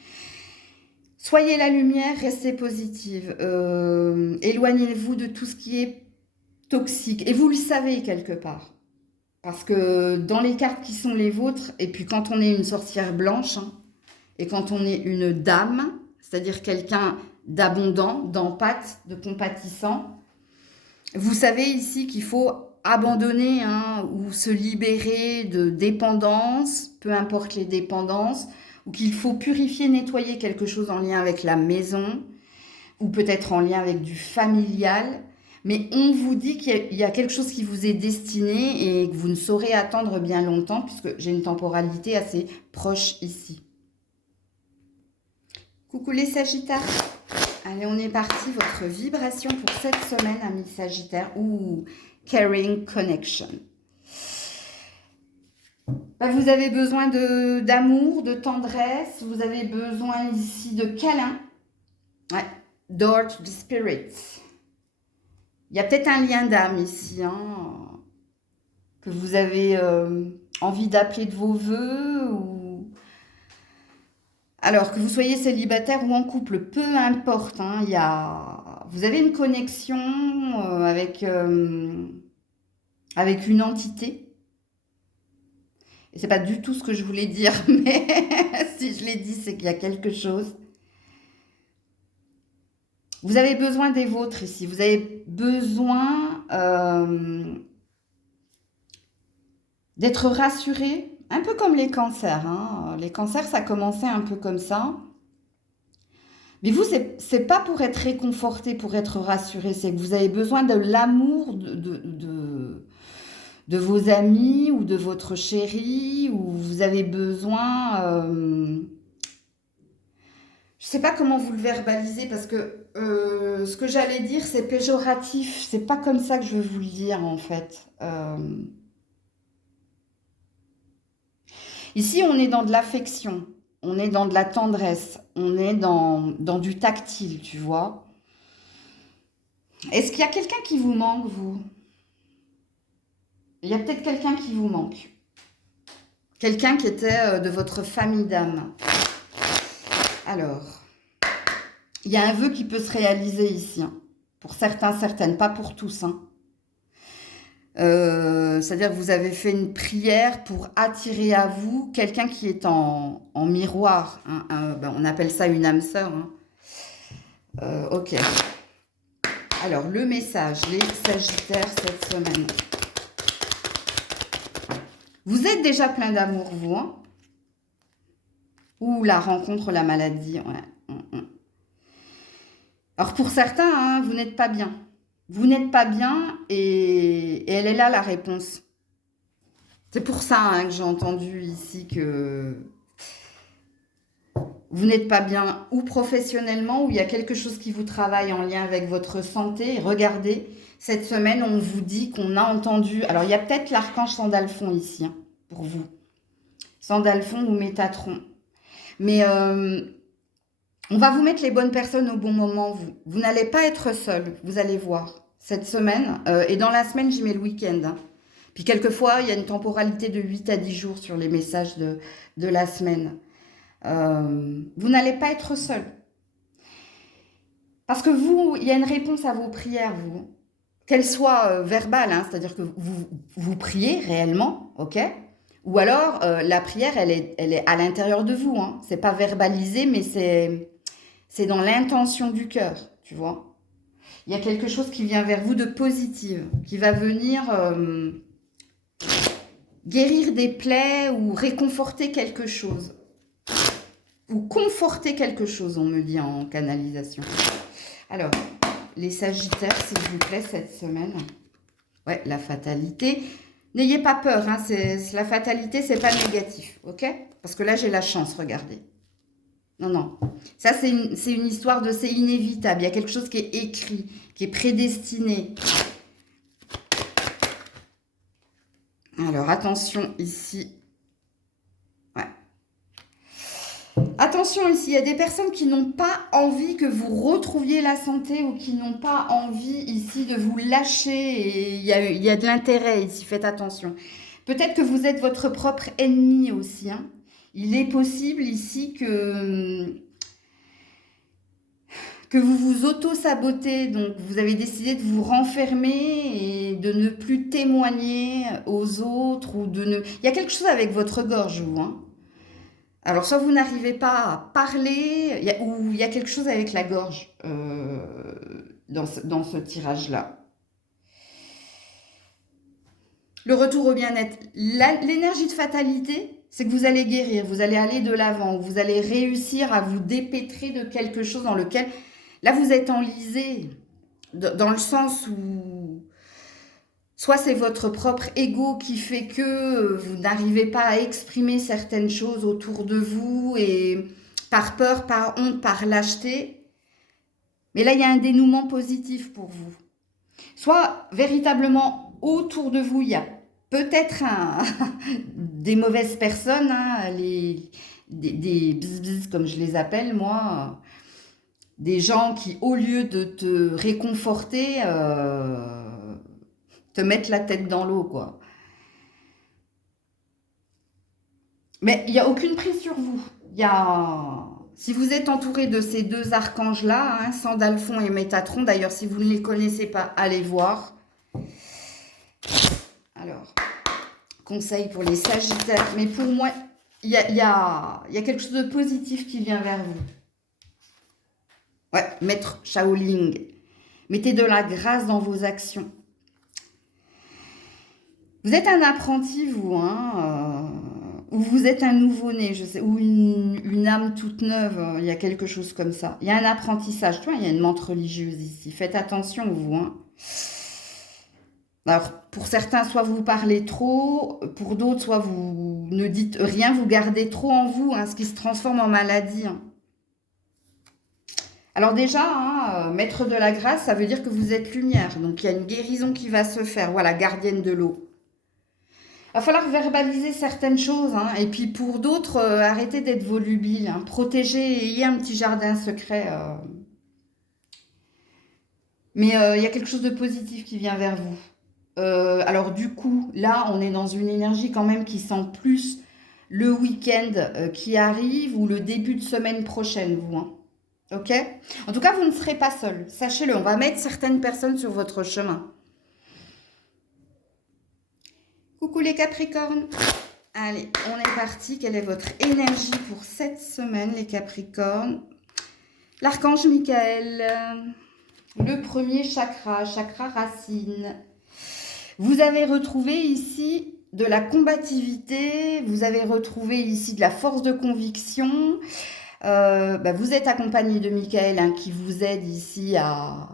Soyez la lumière, restez positive. Éloignez-vous de tout ce qui est toxique. Et vous le savez quelque part. Parce que dans les cartes qui sont les vôtres, et puis quand on est une sorcière blanche, et quand on est une dame, c'est-à-dire quelqu'un d'abondant, d'empathe, de compatissant, vous savez ici qu'il faut abandonner ou se libérer de dépendance, peu importe les dépendances, ou qu'il faut purifier, nettoyer quelque chose en lien avec la maison, ou peut-être en lien avec du familial. Mais on vous dit qu'il y a quelque chose qui vous est destiné et que vous ne saurez attendre bien longtemps, puisque j'ai une temporalité assez proche ici. Coucou les Sagittaires. Allez, on est parti. Votre vibration pour cette semaine, amis Sagittaires. Ouh, Caring Connection. Vous avez besoin d'amour, de tendresse. Vous avez besoin ici de câlins. Ouais. Door to the spirits. Il y a peut-être un lien d'âme ici, que vous avez envie d'appeler de vos voeux ou... Alors, que vous soyez célibataire ou en couple, peu importe, vous avez une connexion avec une entité. Et c'est pas du tout ce que je voulais dire, mais si je l'ai dit, c'est qu'il y a quelque chose. Vous avez besoin des vôtres ici. Vous avez besoin d'être rassuré. Un peu comme les cancers. Les cancers, ça commençait un peu comme ça. Mais vous, c'est pas pour être réconforté, pour être rassuré. C'est que vous avez besoin de l'amour de vos amis ou de votre chéri. Ou vous avez besoin... je sais pas comment vous le verbaliser parce que ce que j'allais dire, c'est péjoratif. C'est pas comme ça que je veux vous le dire, en fait. Ici, on est dans de l'affection, on est dans de la tendresse, on est dans du tactile, tu vois. Est-ce qu'il y a quelqu'un qui vous manque, vous? Il y a peut-être quelqu'un qui vous manque. Quelqu'un qui était de votre famille d'âme. Alors, il y a un vœu qui peut se réaliser ici. Pour certains, certaines, pas pour tous. C'est-à-dire que vous avez fait une prière pour attirer à vous quelqu'un qui est en miroir, hein, ben, on appelle ça une âme sœur. Hein. Ok. Alors, le message, les Sagittaires cette semaine. Vous êtes déjà plein d'amour, vous, hein? Ou la rencontre, la maladie, ouais. Alors, pour certains, hein, vous n'êtes pas bien. Vous n'êtes pas bien et elle est là, la réponse. C'est pour ça hein, que j'ai entendu ici que vous n'êtes pas bien ou professionnellement ou il y a quelque chose qui vous travaille en lien avec votre santé. Et regardez, cette semaine, on vous dit qu'on a entendu... Alors, il y a peut-être l'archange Sandalphon ici, hein, pour vous. Sandalphon ou Métatron. Mais on va vous mettre les bonnes personnes au bon moment, vous. Vous n'allez pas être seul, vous allez voir. Cette semaine, et dans la semaine, j'y mets le week-end. Hein. Puis quelquefois, il y a une temporalité de 8 à 10 jours sur les messages de la semaine. Vous n'allez pas être seul. Parce que vous, il y a une réponse à vos prières, vous. Qu'elle soit verbale, hein, c'est-à-dire que vous priez réellement, ok? Ou alors, la prière, elle est à l'intérieur de vous. Hein. C'est pas verbalisé, mais c'est dans l'intention du cœur, tu vois. Il y a quelque chose qui vient vers vous de positif, qui va venir guérir des plaies ou réconforter quelque chose. Ou conforter quelque chose, on me dit en canalisation. Alors, les Sagittaires, s'il vous plaît, cette semaine. Ouais, la fatalité. N'ayez pas peur, hein, la fatalité, c'est pas négatif, ok? Parce que là, j'ai la chance, regardez. Non, non. Ça, c'est une histoire de c'est inévitable. Il y a quelque chose qui est écrit, qui est prédestiné. Alors, attention ici. Ouais. Attention ici, il y a des personnes qui n'ont pas envie que vous retrouviez la santé ou qui n'ont pas envie ici de vous lâcher. Et il y a de l'intérêt ici, faites attention. Peut-être que vous êtes votre propre ennemi aussi. Hein. Il est possible ici que vous vous auto-sabotez, donc vous avez décidé de vous renfermer et de ne plus témoigner aux autres ou de ne... Il y a quelque chose avec votre gorge, vous, hein. Alors, soit vous n'arrivez pas à parler, ou il y a quelque chose avec la gorge dans ce tirage-là. Le retour au bien-être. L'énergie de fatalité, c'est que vous allez guérir, vous allez aller de l'avant, vous allez réussir à vous dépêtrer de quelque chose dans lequel... Là, vous êtes enlisé, dans le sens où soit c'est votre propre ego qui fait que vous n'arrivez pas à exprimer certaines choses autour de vous et par peur, par honte, par lâcheté. Mais là, il y a un dénouement positif pour vous. Soit véritablement autour de vous, il y a peut-être des mauvaises personnes, hein, des bzz, comme je les appelle moi, des gens qui, au lieu de te réconforter, te mettent la tête dans l'eau, quoi. Mais il n'y a aucune prise sur vous. Si vous êtes entouré de ces deux archanges-là, hein, Sandalphon et Métatron, d'ailleurs, si vous ne les connaissez pas, allez voir. Alors, conseil pour les Sagittaires. Mais pour moi, il y a quelque chose de positif qui vient vers vous. Ouais, maître Shaolin. Mettez de la grâce dans vos actions. Vous êtes un apprenti, vous, hein, ou vous êtes un nouveau-né, je sais, ou une âme toute neuve, il y a quelque chose comme ça. Il y a un apprentissage, tu vois, il y a une menthe religieuse ici. Faites attention, vous, hein. Alors, pour certains, soit vous parlez trop, pour d'autres, soit vous ne dites rien, vous gardez trop en vous, hein, ce qui se transforme en maladie. Hein. Alors déjà, hein, maître de la grâce, ça veut dire que vous êtes lumière. Donc, il y a une guérison qui va se faire. Voilà, gardienne de l'eau. Il va falloir verbaliser certaines choses. Hein, et puis, pour d'autres, arrêtez d'être volubile. Hein, protégez, ayez un petit jardin secret. Mais il y a quelque chose de positif qui vient vers vous. Alors, du coup, là, on est dans une énergie quand même qui sent plus le week-end qui arrive ou le début de semaine prochaine, vous. Hein. Ok? En tout cas, vous ne serez pas seul. Sachez-le, on va mettre certaines personnes sur votre chemin. Coucou les Capricornes. Allez, on est parti. Quelle est votre énergie pour cette semaine, les Capricornes? L'archange Michael, le premier chakra, chakra racine. Vous avez retrouvé ici de la combativité, vous avez retrouvé ici de la force de conviction. Vous êtes accompagné de Michael hein, qui vous aide ici à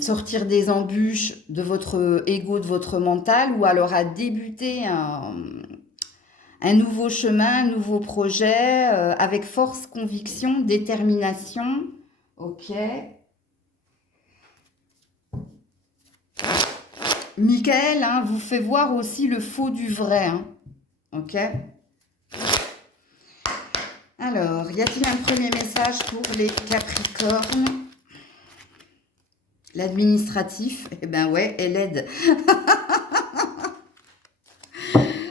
sortir des embûches de votre ego, de votre mental, ou alors à débuter un nouveau chemin, un nouveau projet, avec force, conviction, détermination. Ok. Michael hein, vous fait voir aussi le faux du vrai. Hein. Ok. Alors, y a-t-il un premier message pour les Capricornes? L'administratif, eh ben ouais, elle aide.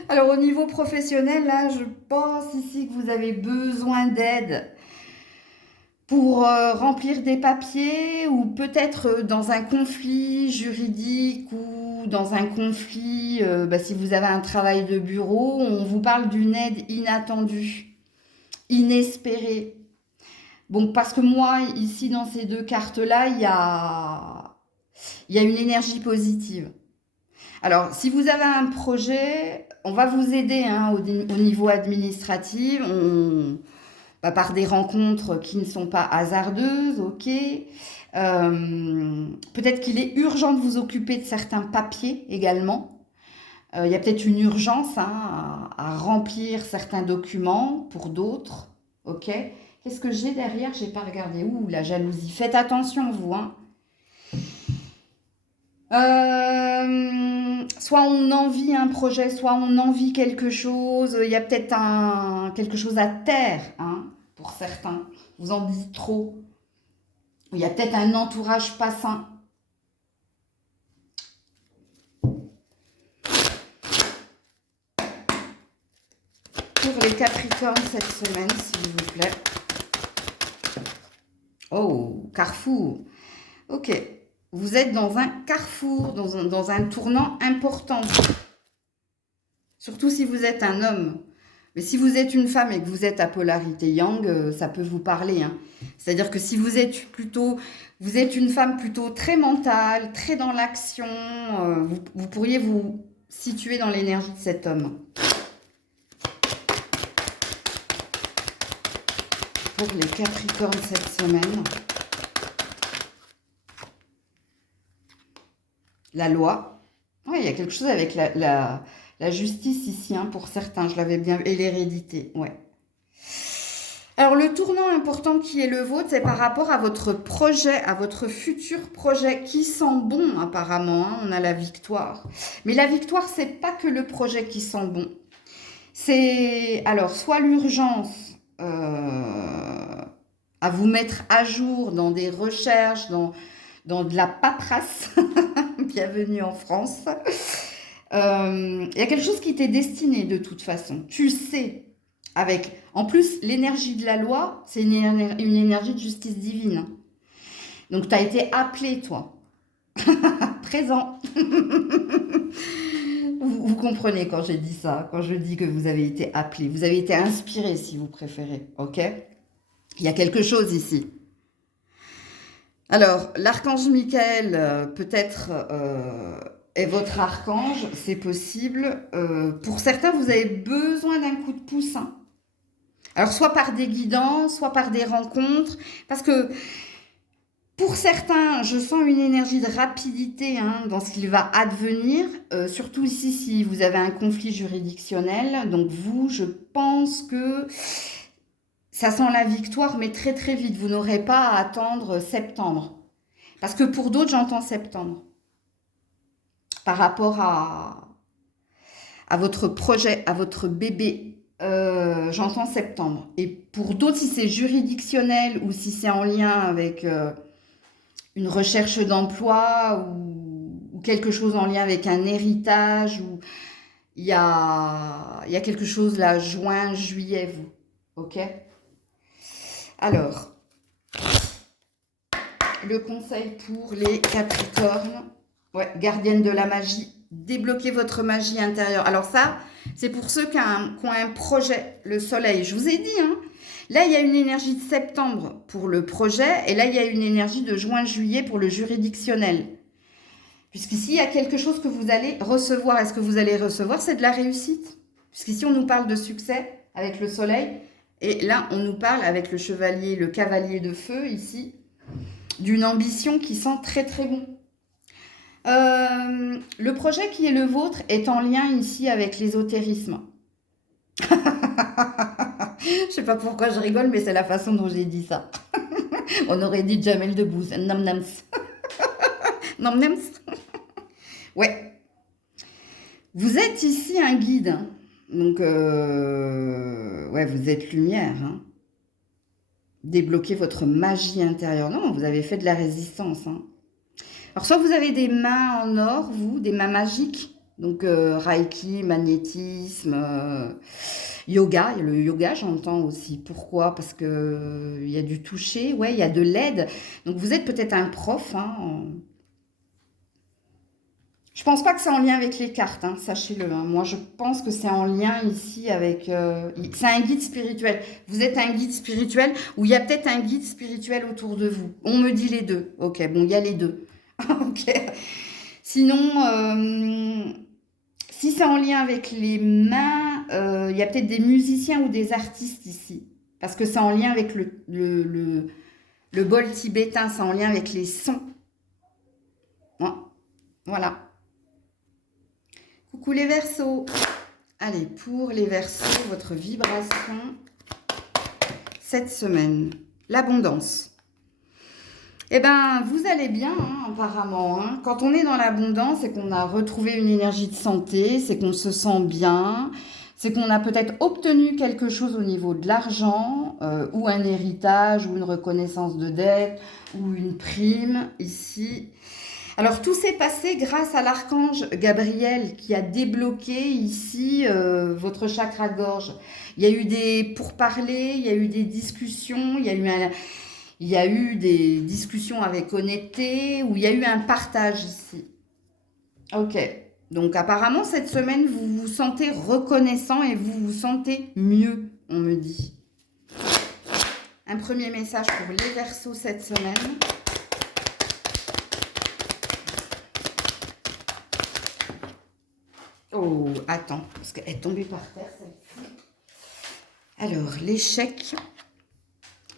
Alors au niveau professionnel, là, je pense ici que vous avez besoin d'aide pour remplir des papiers ou peut-être dans un conflit juridique ou dans un conflit, si vous avez un travail de bureau, on vous parle d'une aide inattendue, inespérée. Bon, parce que moi, ici, dans ces deux cartes-là, il y a une énergie positive. Alors, si vous avez un projet, on va vous aider hein, au niveau administratif, par des rencontres qui ne sont pas hasardeuses, ok. Peut-être qu'il est urgent de vous occuper de certains papiers également. Il y a peut-être une urgence hein, à remplir certains documents pour d'autres, ok. Qu'est-ce que j'ai derrière? J'ai pas regardé. Ouh, la jalousie. Faites attention, vous. Hein. Soit on envie un projet, soit on envie quelque chose. Il y a peut-être quelque chose à taire, hein, pour certains. Vous en dites trop. Il y a peut-être un entourage pas sain. Pour les Capricornes cette semaine, s'il vous plaît. Oh, carrefour. Ok. Vous êtes dans un carrefour, dans un tournant important. Surtout si vous êtes un homme. Mais si vous êtes une femme et que vous êtes à polarité yang, ça peut vous parler. Hein. C'est-à-dire que si vous êtes une femme plutôt très mentale, très dans l'action, vous pourriez vous situer dans l'énergie de cet homme. Pour les Capricornes cette semaine. La loi. Oui, il y a quelque chose avec la justice ici, hein, pour certains, je l'avais bien... Et l'hérédité, ouais. Alors, le tournant important qui est le vôtre, c'est par rapport à votre projet, à votre futur projet, qui sent bon, apparemment, hein, on a la victoire. Mais la victoire, c'est pas que le projet qui sent bon. C'est, alors, soit l'urgence à vous mettre à jour dans des recherches, dans de la paperasse. Bienvenue en France. Il y a quelque chose qui t'est destiné de toute façon. Tu sais, avec... En plus, l'énergie de la loi, c'est une énergie de justice divine. Donc, tu as été appelé, toi. Présent. Vous comprenez quand j'ai dit ça, quand je dis que vous avez été appelé. Vous avez été inspiré, si vous préférez. Ok? Il y a quelque chose ici. Alors, l'archange Michael, peut-être, est votre archange, c'est possible. Pour certains, vous avez besoin d'un coup de pouce. Hein. Alors, soit par des guidances, soit par des rencontres. Parce que, pour certains, je sens une énergie de rapidité hein, dans ce qu'il va advenir. Surtout ici, si vous avez un conflit juridictionnel. Donc, vous, je pense que... Ça sent la victoire, mais très très vite. Vous n'aurez pas à attendre septembre. Parce que pour d'autres, j'entends septembre. Par rapport à votre projet, à votre bébé, j'entends septembre. Et pour d'autres, si c'est juridictionnel ou si c'est en lien avec une recherche d'emploi ou quelque chose en lien avec un héritage, ou il y a quelque chose là, juin, juillet, vous. Ok? Alors, le conseil pour les Capricornes. Ouais, gardienne de la magie. débloquer votre magie intérieure. Alors ça, c'est pour ceux qui ont un projet, le soleil. Je vous ai dit, hein. Là, il y a une énergie de septembre pour le projet, et là, il y a une énergie de juin-juillet pour le juridictionnel. Puisqu'ici, il y a quelque chose que vous allez recevoir. Et ce que vous allez recevoir, c'est de la réussite. Puisqu'ici, on nous parle de succès avec le soleil, et là, on nous parle avec le chevalier, le cavalier de feu, ici, d'une ambition qui sent très très bon. Le projet qui est le vôtre est en lien ici avec l'ésotérisme. Je sais pas pourquoi je rigole, mais c'est la façon dont j'ai dit ça. On aurait dit Jamel Debbouze. Nam nams. Nam nams. Ouais. Vous êtes ici un guide. Donc, ouais, vous êtes lumière. Hein. Débloquez votre magie intérieure. Non, vous avez fait de la résistance. Hein. Alors, soit vous avez des mains en or, vous, des mains magiques. Donc, Reiki, magnétisme, yoga. Le yoga, j'entends aussi. Pourquoi? Parce que il y a du toucher, ouais, il y a de l'aide. Donc, vous êtes peut-être un prof. Hein. Je pense pas que c'est en lien avec les cartes, hein, sachez-le. Hein. Moi, je pense que c'est en lien ici avec... c'est un guide spirituel. Vous êtes un guide spirituel ou il y a peut-être un guide spirituel autour de vous. On me dit les deux. Ok, bon, il y a les deux. Ok. Sinon, si c'est en lien avec les mains, il y a peut-être des musiciens ou des artistes ici. Parce que c'est en lien avec le bol tibétain, c'est en lien avec les sons. Voilà. Coucou les Verseaux. Allez, pour les Verseaux, votre vibration cette semaine. L'abondance. Eh bien, vous allez bien, hein, apparemment. Hein. Quand on est dans l'abondance, c'est qu'on a retrouvé une énergie de santé, c'est qu'on se sent bien, c'est qu'on a peut-être obtenu quelque chose au niveau de l'argent, ou un héritage, ou une reconnaissance de dette, ou une prime, ici. Alors, tout s'est passé grâce à l'archange Gabriel qui a débloqué ici votre chakra de gorge. Il y a eu des pourparlers, il y a eu des discussions, il y a eu des discussions avec honnêteté, où il y a eu un partage ici. Ok, donc apparemment cette semaine, vous vous sentez reconnaissant et vous vous sentez mieux, on me dit. Un premier message pour les Verseaux cette semaine. Oh, attends, parce qu'elle est tombée par terre, celle-ci. Alors, l'échec,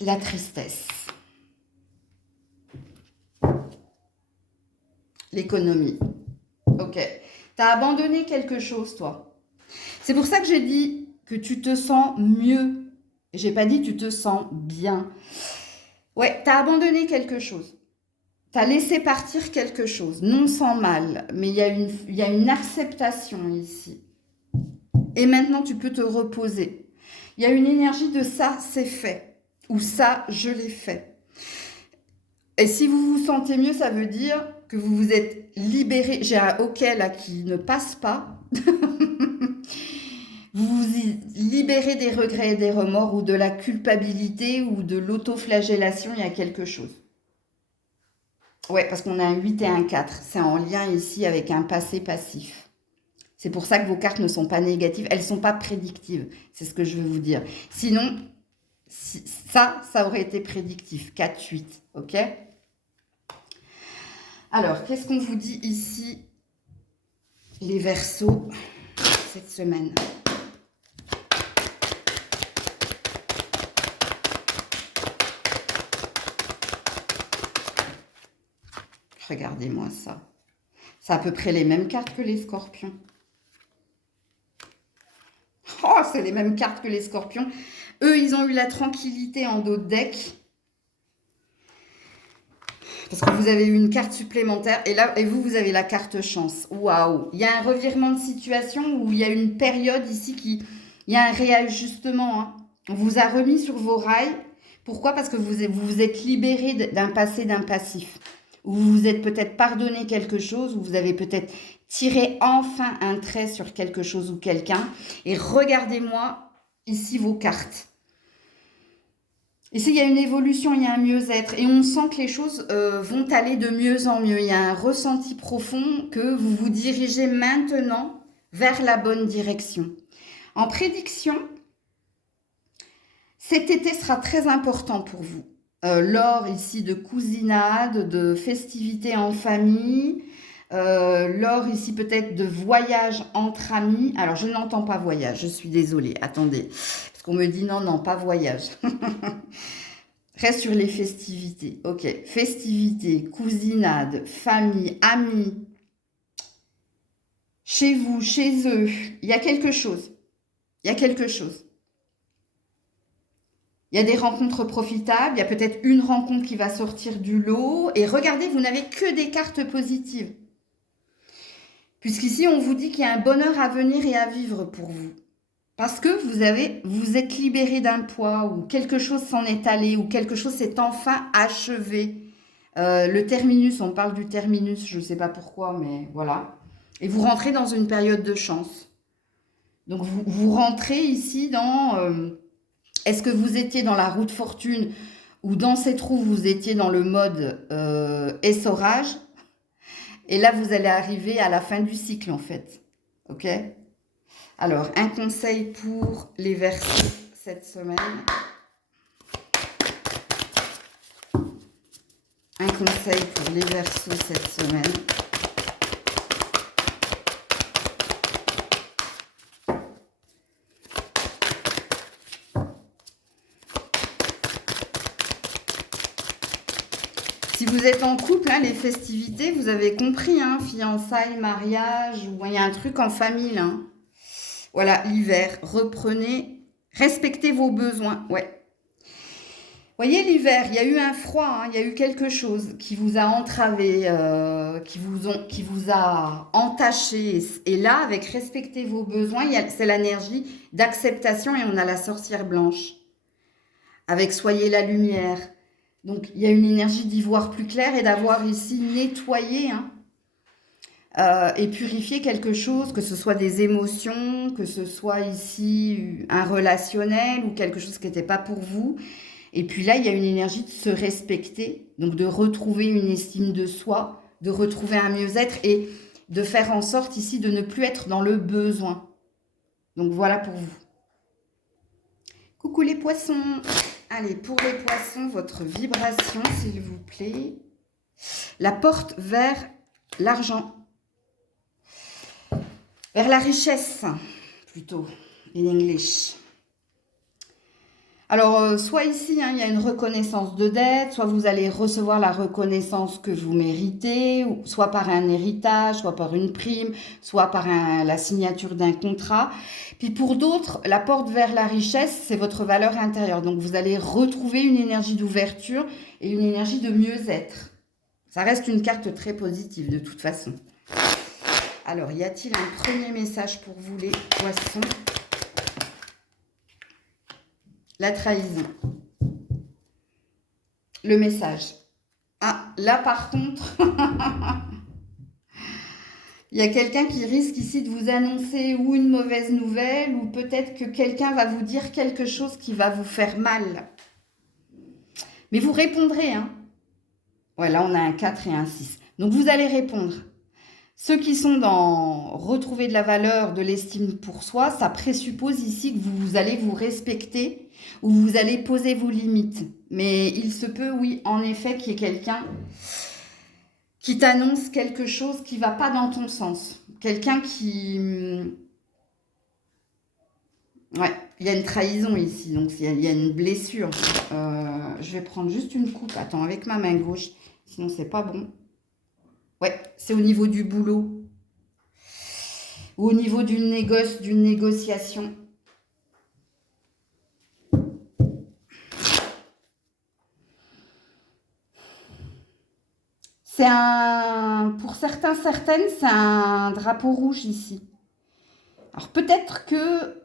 la tristesse, l'économie. Ok, t'as abandonné quelque chose, toi. C'est pour ça que j'ai dit que tu te sens mieux. J'ai pas dit tu te sens bien. Ouais, t'as abandonné quelque chose. T'as laissé partir quelque chose, non sans mal, mais il y a une acceptation ici. Et maintenant, tu peux te reposer. Il y a une énergie de ça, c'est fait. Ou ça, je l'ai fait. Et si vous vous sentez mieux, ça veut dire que vous vous êtes libéré. J'ai un OK là qui ne passe pas. Vous vous libérez des regrets et des remords ou de la culpabilité ou de l'autoflagellation, il y a quelque chose. Ouais, parce qu'on a un 8 et un 4. C'est en lien ici avec un passé passif. C'est pour ça que vos cartes ne sont pas négatives. Elles ne sont pas prédictives. C'est ce que je veux vous dire. Sinon, ça aurait été prédictif. 4, 8. OK? Alors, qu'est-ce qu'on vous dit ici, les Verseaux, cette semaine? Regardez-moi ça. C'est à peu près les mêmes cartes que les Scorpions. Oh, c'est les mêmes cartes que les Scorpions. Eux, ils ont eu la tranquillité en dos de deck. Parce que vous avez eu une carte supplémentaire. Et vous avez la carte chance. Waouh! Il y a un revirement de situation où il y a une période ici il y a un réajustement. Hein. On vous a remis sur vos rails. Pourquoi? Parce que vous vous êtes libéré d'un passé, d'un passif. Ou vous vous êtes peut-être pardonné quelque chose, ou vous avez peut-être tiré enfin un trait sur quelque chose ou quelqu'un. Et regardez-moi ici vos cartes. Et s'il y a une évolution, il y a un mieux-être. Et on sent que les choses vont aller de mieux en mieux. Il y a un ressenti profond que vous vous dirigez maintenant vers la bonne direction. En prédiction, cet été sera très important pour vous. Lors ici de cousinade, de festivités en famille, lors ici peut-être de voyage entre amis. Alors je n'entends pas voyage, je suis désolée, attendez. Parce qu'on me dit non, non, pas voyage. Reste sur les festivités. Ok, festivités, cousinade, famille, amis. Chez vous, chez eux, il y a quelque chose. Il y a quelque chose. Il y a des rencontres profitables, il y a peut-être une rencontre qui va sortir du lot. Et regardez, vous n'avez que des cartes positives. Puisqu'ici, on vous dit qu'il y a un bonheur à venir et à vivre pour vous. Parce que vous êtes libéré d'un poids, ou quelque chose s'en est allé, ou quelque chose s'est enfin achevé. Le terminus, on parle du terminus, je ne sais pas pourquoi, mais voilà. Et vous rentrez dans une période de chance. Donc, vous rentrez ici dans... est-ce que vous étiez dans la roue de fortune ou dans cette roue, vous étiez dans le mode essorage? Et là, vous allez arriver à la fin du cycle, en fait. OK? Alors, un conseil pour les Verseaux cette semaine. Un conseil pour les Verseaux cette semaine. Si vous êtes en couple, hein, les festivités, vous avez compris, hein, fiançailles, mariage, ou il y a un truc en famille. Hein. Voilà, l'hiver, reprenez, respectez vos besoins. Ouais. Voyez, l'hiver, il y a eu un froid, hein, il y a eu quelque chose qui vous a entravé, qui vous a entaché. Et là, avec respecter vos besoins, c'est l'énergie d'acceptation et on a la sorcière blanche. Avec soyez la lumière. Donc, il y a une énergie d'y voir plus clair et d'avoir ici nettoyé et purifié quelque chose, que ce soit des émotions, que ce soit ici un relationnel ou quelque chose qui n'était pas pour vous. Et puis là, il y a une énergie de se respecter, donc de retrouver une estime de soi, de retrouver un mieux-être et de faire en sorte ici de ne plus être dans le besoin. Donc, voilà pour vous. Coucou les poissons! Allez, pour les poissons, votre vibration, s'il vous plaît. La porte vers l'argent. Vers la richesse, plutôt, in English. Alors, soit ici, hein, il y a une reconnaissance de dette, soit vous allez recevoir la reconnaissance que vous méritez, soit par un héritage, soit par une prime, soit par la signature d'un contrat. Puis pour d'autres, la porte vers la richesse, c'est votre valeur intérieure. Donc, vous allez retrouver une énergie d'ouverture et une énergie de mieux-être. Ça reste une carte très positive de toute façon. Alors, y a-t-il un premier message pour vous les poissons ? La trahison. Le message. Ah, là par contre, il y a quelqu'un qui risque ici de vous annoncer ou une mauvaise nouvelle ou peut-être que quelqu'un va vous dire quelque chose qui va vous faire mal. Mais vous répondrez, hein. Ouais, là on a un 4 et un 6. Donc vous allez répondre. Ceux qui sont dans retrouver de la valeur, de l'estime pour soi, ça présuppose ici que vous allez vous respecter ou vous allez poser vos limites. Mais il se peut, oui, en effet, qu'il y ait quelqu'un qui t'annonce quelque chose qui ne va pas dans ton sens. Quelqu'un qui... Ouais, il y a une trahison ici, donc il y a une blessure. Je vais prendre juste une coupe, attends, avec ma main gauche, sinon c'est pas bon. Ouais, c'est au niveau du boulot. Ou au niveau d'une négociation. C'est pour certains, certaines, c'est un drapeau rouge ici. Alors peut-être que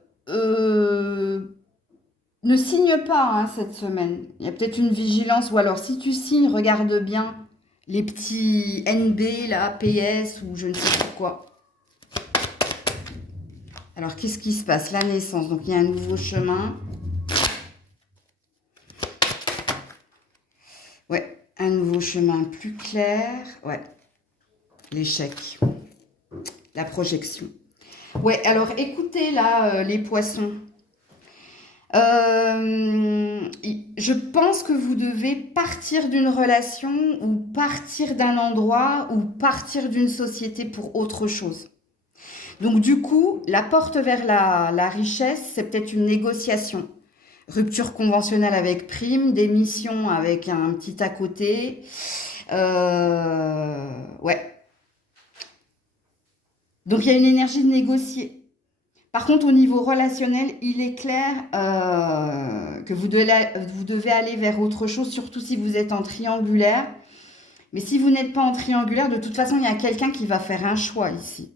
ne signe pas hein, cette semaine. Il y a peut-être une vigilance. Ou alors si tu signes, regarde bien les petits NB, là, PS ou je ne sais plus quoi. Alors qu'est-ce qui se passe? La naissance. Donc il y a un nouveau chemin. chemin plus clair. Ouais, l'échec, la projection. Ouais, alors écoutez là, les poissons. Je pense que vous devez partir d'une relation ou partir d'un endroit ou partir d'une société pour autre chose. Donc du coup, la porte vers la richesse, c'est peut-être une négociation. Rupture conventionnelle avec prime, démission avec un petit à côté. Ouais. Donc il y a une énergie de négocier. Par contre, au niveau relationnel, il est clair que vous devez aller vers autre chose, surtout si vous êtes en triangulaire. Mais si vous n'êtes pas en triangulaire, de toute façon, il y a quelqu'un qui va faire un choix ici.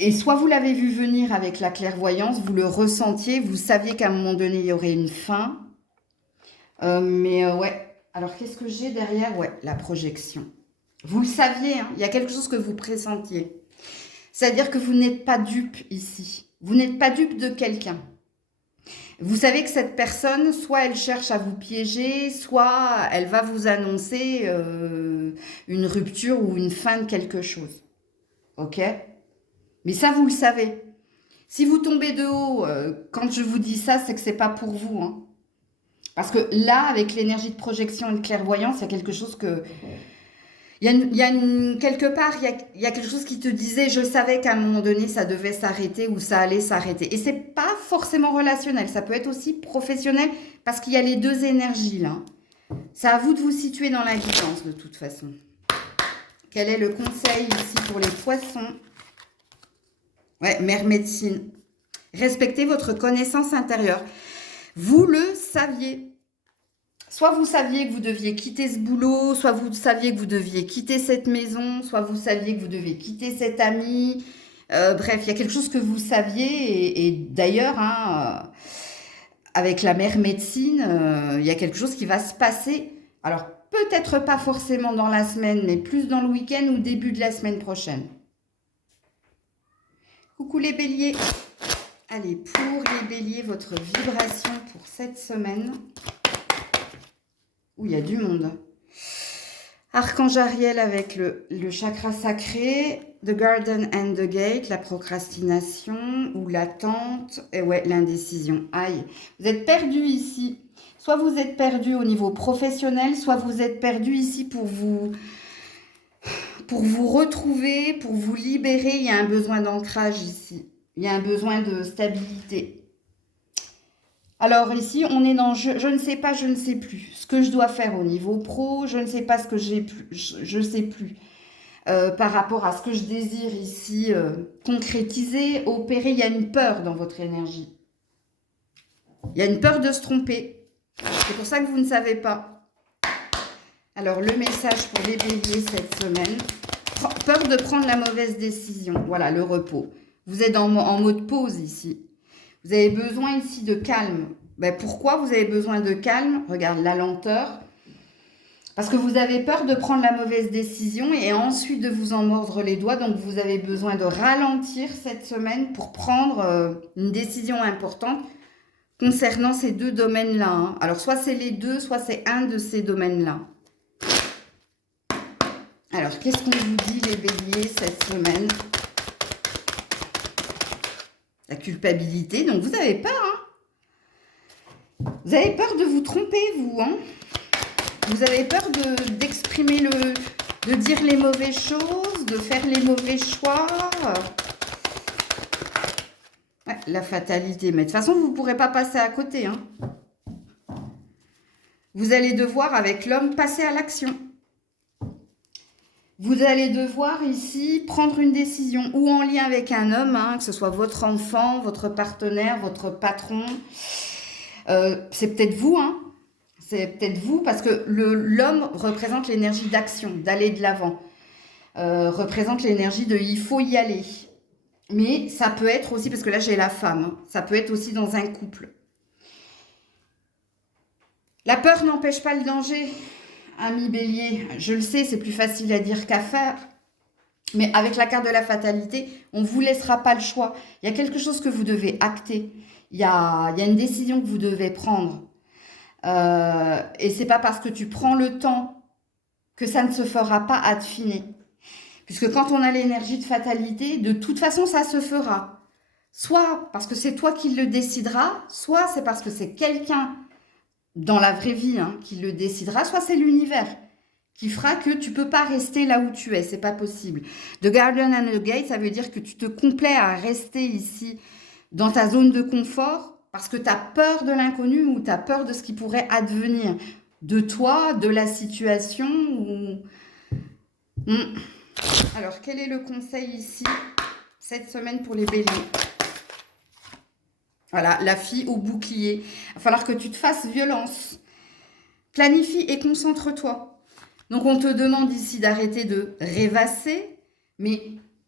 Et soit vous l'avez vu venir avec la clairvoyance, vous le ressentiez, vous saviez qu'à un moment donné, il y aurait une fin. Ouais. Alors, qu'est-ce que j'ai derrière? Ouais, la projection. Vous le saviez, hein, il y a quelque chose que vous pressentiez. C'est-à-dire que vous n'êtes pas dupe ici. Vous n'êtes pas dupe de quelqu'un. Vous savez que cette personne, soit elle cherche à vous piéger, soit elle va vous annoncer une rupture ou une fin de quelque chose. Ok? Mais ça, vous le savez. Si vous tombez de haut, quand je vous dis ça, c'est que c'est pas pour vous. Hein. Parce que là, avec l'énergie de projection et de clairvoyance, il y a quelque chose que... quelque part, il y a quelque chose qui te disait, je savais qu'à un moment donné, ça devait s'arrêter ou ça allait s'arrêter. Et c'est pas forcément relationnel, ça peut être aussi professionnel parce qu'il y a les deux énergies là. C'est à vous de vous situer dans la guidance de toute façon. Quel est le conseil ici pour les poissons? Ouais, mère médecine. Respectez votre connaissance intérieure. Vous le saviez. Soit vous saviez que vous deviez quitter ce boulot, soit vous saviez que vous deviez quitter cette maison, soit vous saviez que vous deviez quitter cet ami. Bref, il y a quelque chose que vous saviez. Et d'ailleurs, hein, avec la mère médecine, il y a quelque chose qui va se passer. Alors, peut-être pas forcément dans la semaine, mais plus dans le week-end ou début de la semaine prochaine. Coucou les béliers. Allez, pour les béliers, votre vibration pour cette semaine. Où il y a du monde. Archange Ariel avec le chakra sacré, The Garden and the Gate, la procrastination ou l'attente, et ouais, l'indécision. Aïe, vous êtes perdu ici. Soit vous êtes perdu au niveau professionnel, soit vous êtes perdu ici pour vous retrouver, pour vous libérer. Il y a un besoin d'ancrage ici. Il y a un besoin de stabilité. Alors ici, on est dans je ne sais pas, je ne sais plus. Ce que je dois faire au niveau pro, je ne sais pas ce que j'ai plus, je ne sais plus. Par rapport à ce que je désire ici concrétiser, opérer, il y a une peur dans votre énergie. Il y a une peur de se tromper. C'est pour ça que vous ne savez pas. Alors, le message pour les béliers cette semaine. Peur de prendre la mauvaise décision. Voilà, le repos. Vous êtes en mode pause ici. Vous avez besoin ici de calme. Ben, pourquoi vous avez besoin de calme? Regarde, la lenteur. Parce que vous avez peur de prendre la mauvaise décision et ensuite de vous en mordre les doigts. Donc, vous avez besoin de ralentir cette semaine pour prendre une décision importante concernant ces deux domaines-là. Hein. Alors, soit c'est les deux, soit c'est un de ces domaines-là. Alors, qu'est-ce qu'on vous dit, les béliers, cette semaine? La culpabilité, donc vous avez peur, hein. Vous avez peur de vous tromper, vous, hein. Vous avez peur d'exprimer de dire les mauvaises choses, de faire les mauvais choix. Ouais, la fatalité, mais de toute façon, vous ne pourrez pas passer à côté, hein. Vous allez devoir, avec l'homme, passer à l'action. Vous allez devoir ici prendre une décision ou en lien avec un homme, hein, que ce soit votre enfant, votre partenaire, votre patron. C'est peut-être vous, hein. C'est peut-être vous parce que l'homme représente l'énergie d'action, d'aller de l'avant. Représente l'énergie de il faut y aller. Mais ça peut être aussi, parce que là j'ai la femme, hein, ça peut être aussi dans un couple. La peur n'empêche pas le danger. Ami bélier, je le sais, c'est plus facile à dire qu'à faire. Mais avec la carte de la fatalité, on ne vous laissera pas le choix. Il y a quelque chose que vous devez acter. Il y a une décision que vous devez prendre. Et c'est pas parce que tu prends le temps que ça ne se fera pas affiner. Puisque quand on a l'énergie de fatalité, de toute façon, ça se fera. Soit parce que c'est toi qui le décideras, soit c'est parce que c'est quelqu'un dans la vraie vie hein, qui le décidera, soit c'est l'univers qui fera que tu peux pas rester là où tu es, c'est pas possible. The Guardian and the Gate, ça veut dire que tu te complais à rester ici dans ta zone de confort parce que tu as peur de l'inconnu ou tu as peur de ce qui pourrait advenir de toi, de la situation ou... Alors, quel est le conseil ici, cette semaine pour les béliers? Voilà, la fille au bouclier. Il va falloir que tu te fasses violence. Planifie et concentre-toi. Donc, on te demande ici d'arrêter de rêvasser, mais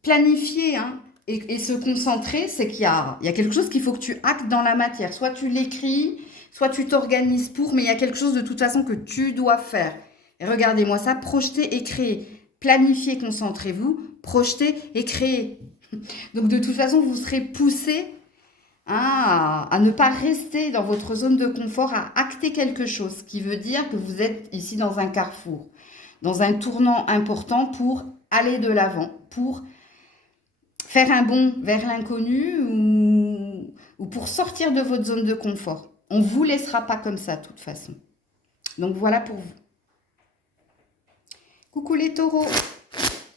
planifier hein, et se concentrer, c'est qu'il y a quelque chose qu'il faut que tu actes dans la matière. Soit tu l'écris, soit tu t'organises pour, mais il y a quelque chose de toute façon que tu dois faire. Et regardez-moi ça, projeter et créer. Planifiez, concentrez-vous, projetez et créez. Donc de toute façon, vous serez poussé à ne pas rester dans votre zone de confort, à acter quelque chose, ce qui veut dire que vous êtes ici dans un carrefour, dans un tournant important pour aller de l'avant, pour faire un bond vers l'inconnu ou pour sortir de votre zone de confort. On ne vous laissera pas comme ça de toute façon. Donc voilà pour vous. Coucou les taureaux.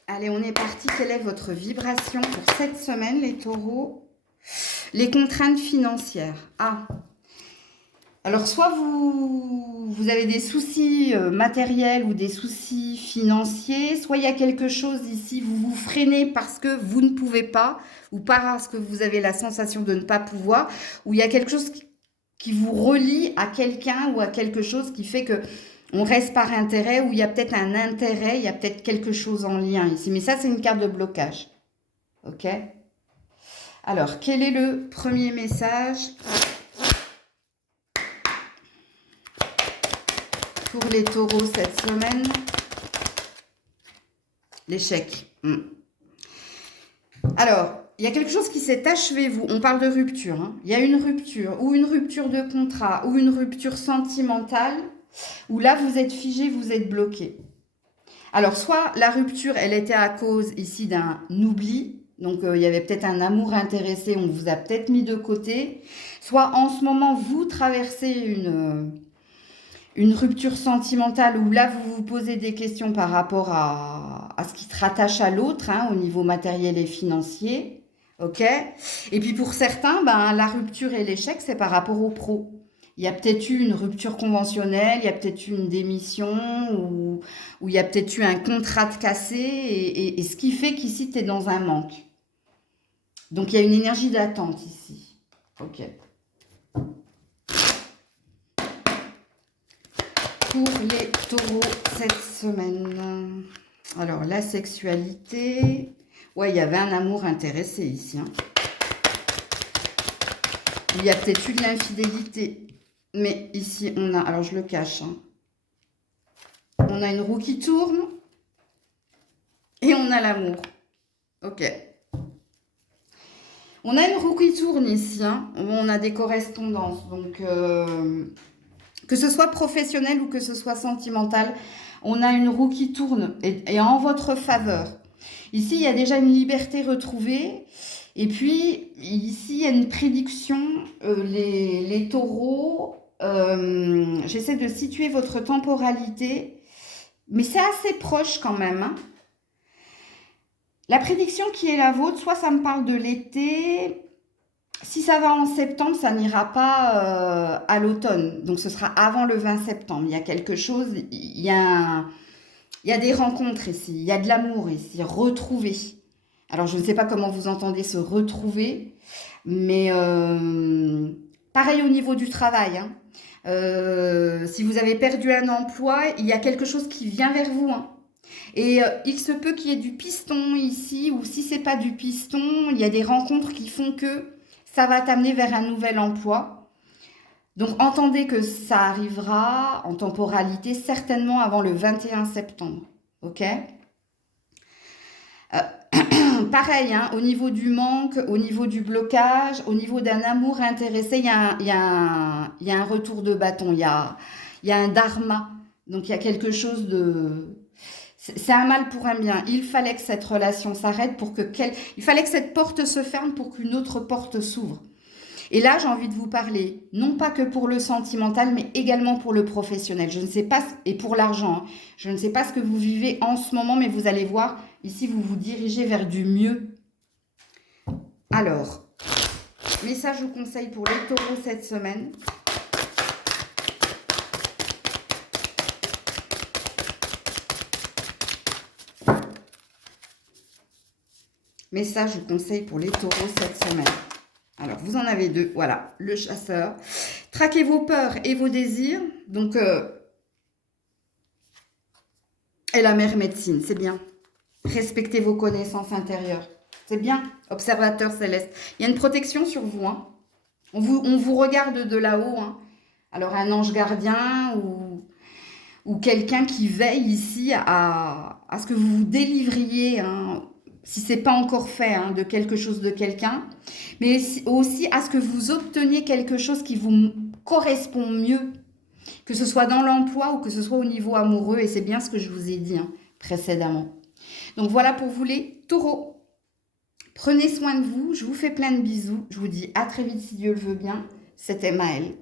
Allez, on est parti. Quelle est votre vibration pour cette semaine, les taureaux? Les contraintes financières. Ah, alors soit vous avez des soucis matériels ou des soucis financiers, soit il y a quelque chose ici, vous vous freinez parce que vous ne pouvez pas, ou parce que vous avez la sensation de ne pas pouvoir, ou il y a quelque chose qui vous relie à quelqu'un ou à quelque chose qui fait que on reste par intérêt, ou il y a peut-être un intérêt, il y a peut-être quelque chose en lien ici. Mais ça, c'est une carte de blocage. Ok? Alors, quel est le premier message pour les taureaux cette semaine? L'échec. Alors, il y a quelque chose qui s'est achevé, vous. On parle de rupture. Hein. Il y a une rupture, ou une rupture de contrat, ou une rupture sentimentale, où là, vous êtes figé, vous êtes bloqué. Alors, soit la rupture, elle était à cause ici d'un oubli, donc il y avait peut-être un amour intéressé, on vous a peut-être mis de côté, soit en ce moment, vous traversez une rupture sentimentale où là, vous vous posez des questions par rapport à ce qui te rattache à l'autre, hein, au niveau matériel et financier, ok? Et puis pour certains, ben, la rupture et l'échec, c'est par rapport au pro. Il y a peut-être eu une rupture conventionnelle, il y a peut-être eu une démission, ou il y a peut-être eu un contrat de cassé, et ce qui fait qu'ici, tu es dans un manque. Donc, il y a une énergie d'attente ici. Ok. Pour les taureaux cette semaine. Alors, la sexualité. Ouais, il y avait un amour intéressé ici. Hein. Il y a peut-être eu de l'infidélité. Mais ici, on a... Alors, je le cache. Hein. On a une roue qui tourne. Et on a l'amour. Ok. On a une roue qui tourne ici. Hein. On a des correspondances. Donc, que ce soit professionnel ou que ce soit sentimental, on a une roue qui tourne et en votre faveur. Ici, il y a déjà une liberté retrouvée. Et puis, ici, il y a une prédiction. Les taureaux, j'essaie de situer votre temporalité, mais c'est assez proche quand même. Hein. La prédiction qui est la vôtre, soit ça me parle de l'été. Si ça va en septembre, ça n'ira pas à l'automne. Donc, ce sera avant le 20 septembre. Il y a quelque chose, il y a des rencontres ici, il y a de l'amour ici, retrouver. Alors, je ne sais pas comment vous entendez se retrouver, mais pareil au niveau du travail. Hein. Si vous avez perdu un emploi, il y a quelque chose qui vient vers vous. Hein. Et il se peut qu'il y ait du piston ici, ou si c'est pas du piston, il y a des rencontres qui font que ça va t'amener vers un nouvel emploi. Donc, entendez que ça arrivera en temporalité certainement avant le 21 septembre. Ok ? pareil, hein, au niveau du manque, au niveau du blocage, au niveau d'un amour intéressé, il y a un retour de bâton, il y a un dharma. Donc, il y a quelque chose de... C'est un mal pour un bien. Il fallait que cette relation s'arrête pour que... Il fallait que cette porte se ferme pour qu'une autre porte s'ouvre. Et là, j'ai envie de vous parler, non pas que pour le sentimental, mais également pour le professionnel. Je ne sais pas, et pour l'argent, hein. Je ne sais pas ce que vous vivez en ce moment, mais vous allez voir, ici, vous vous dirigez vers du mieux. Alors, message ou conseil pour les taureaux cette semaine. Message ou conseil pour les taureaux cette semaine. Alors, vous en avez deux. Voilà, le chasseur. Traquez vos peurs et vos désirs. Donc, et la mère médecine, c'est bien. Respectez vos connaissances intérieures. C'est bien, observateur céleste. Il y a une protection sur vous. Hein. On vous regarde de là-haut. Hein. Alors, un ange gardien ou quelqu'un qui veille ici à ce que vous vous délivriez, hein, si ce n'est pas encore fait, hein, de quelque chose de quelqu'un, mais aussi à ce que vous obteniez quelque chose qui vous correspond mieux, que ce soit dans l'emploi ou que ce soit au niveau amoureux, et c'est bien ce que je vous ai dit, hein, précédemment. Donc voilà pour vous les taureaux. Prenez soin de vous, je vous fais plein de bisous, je vous dis à très vite si Dieu le veut bien, c'était Maëlle.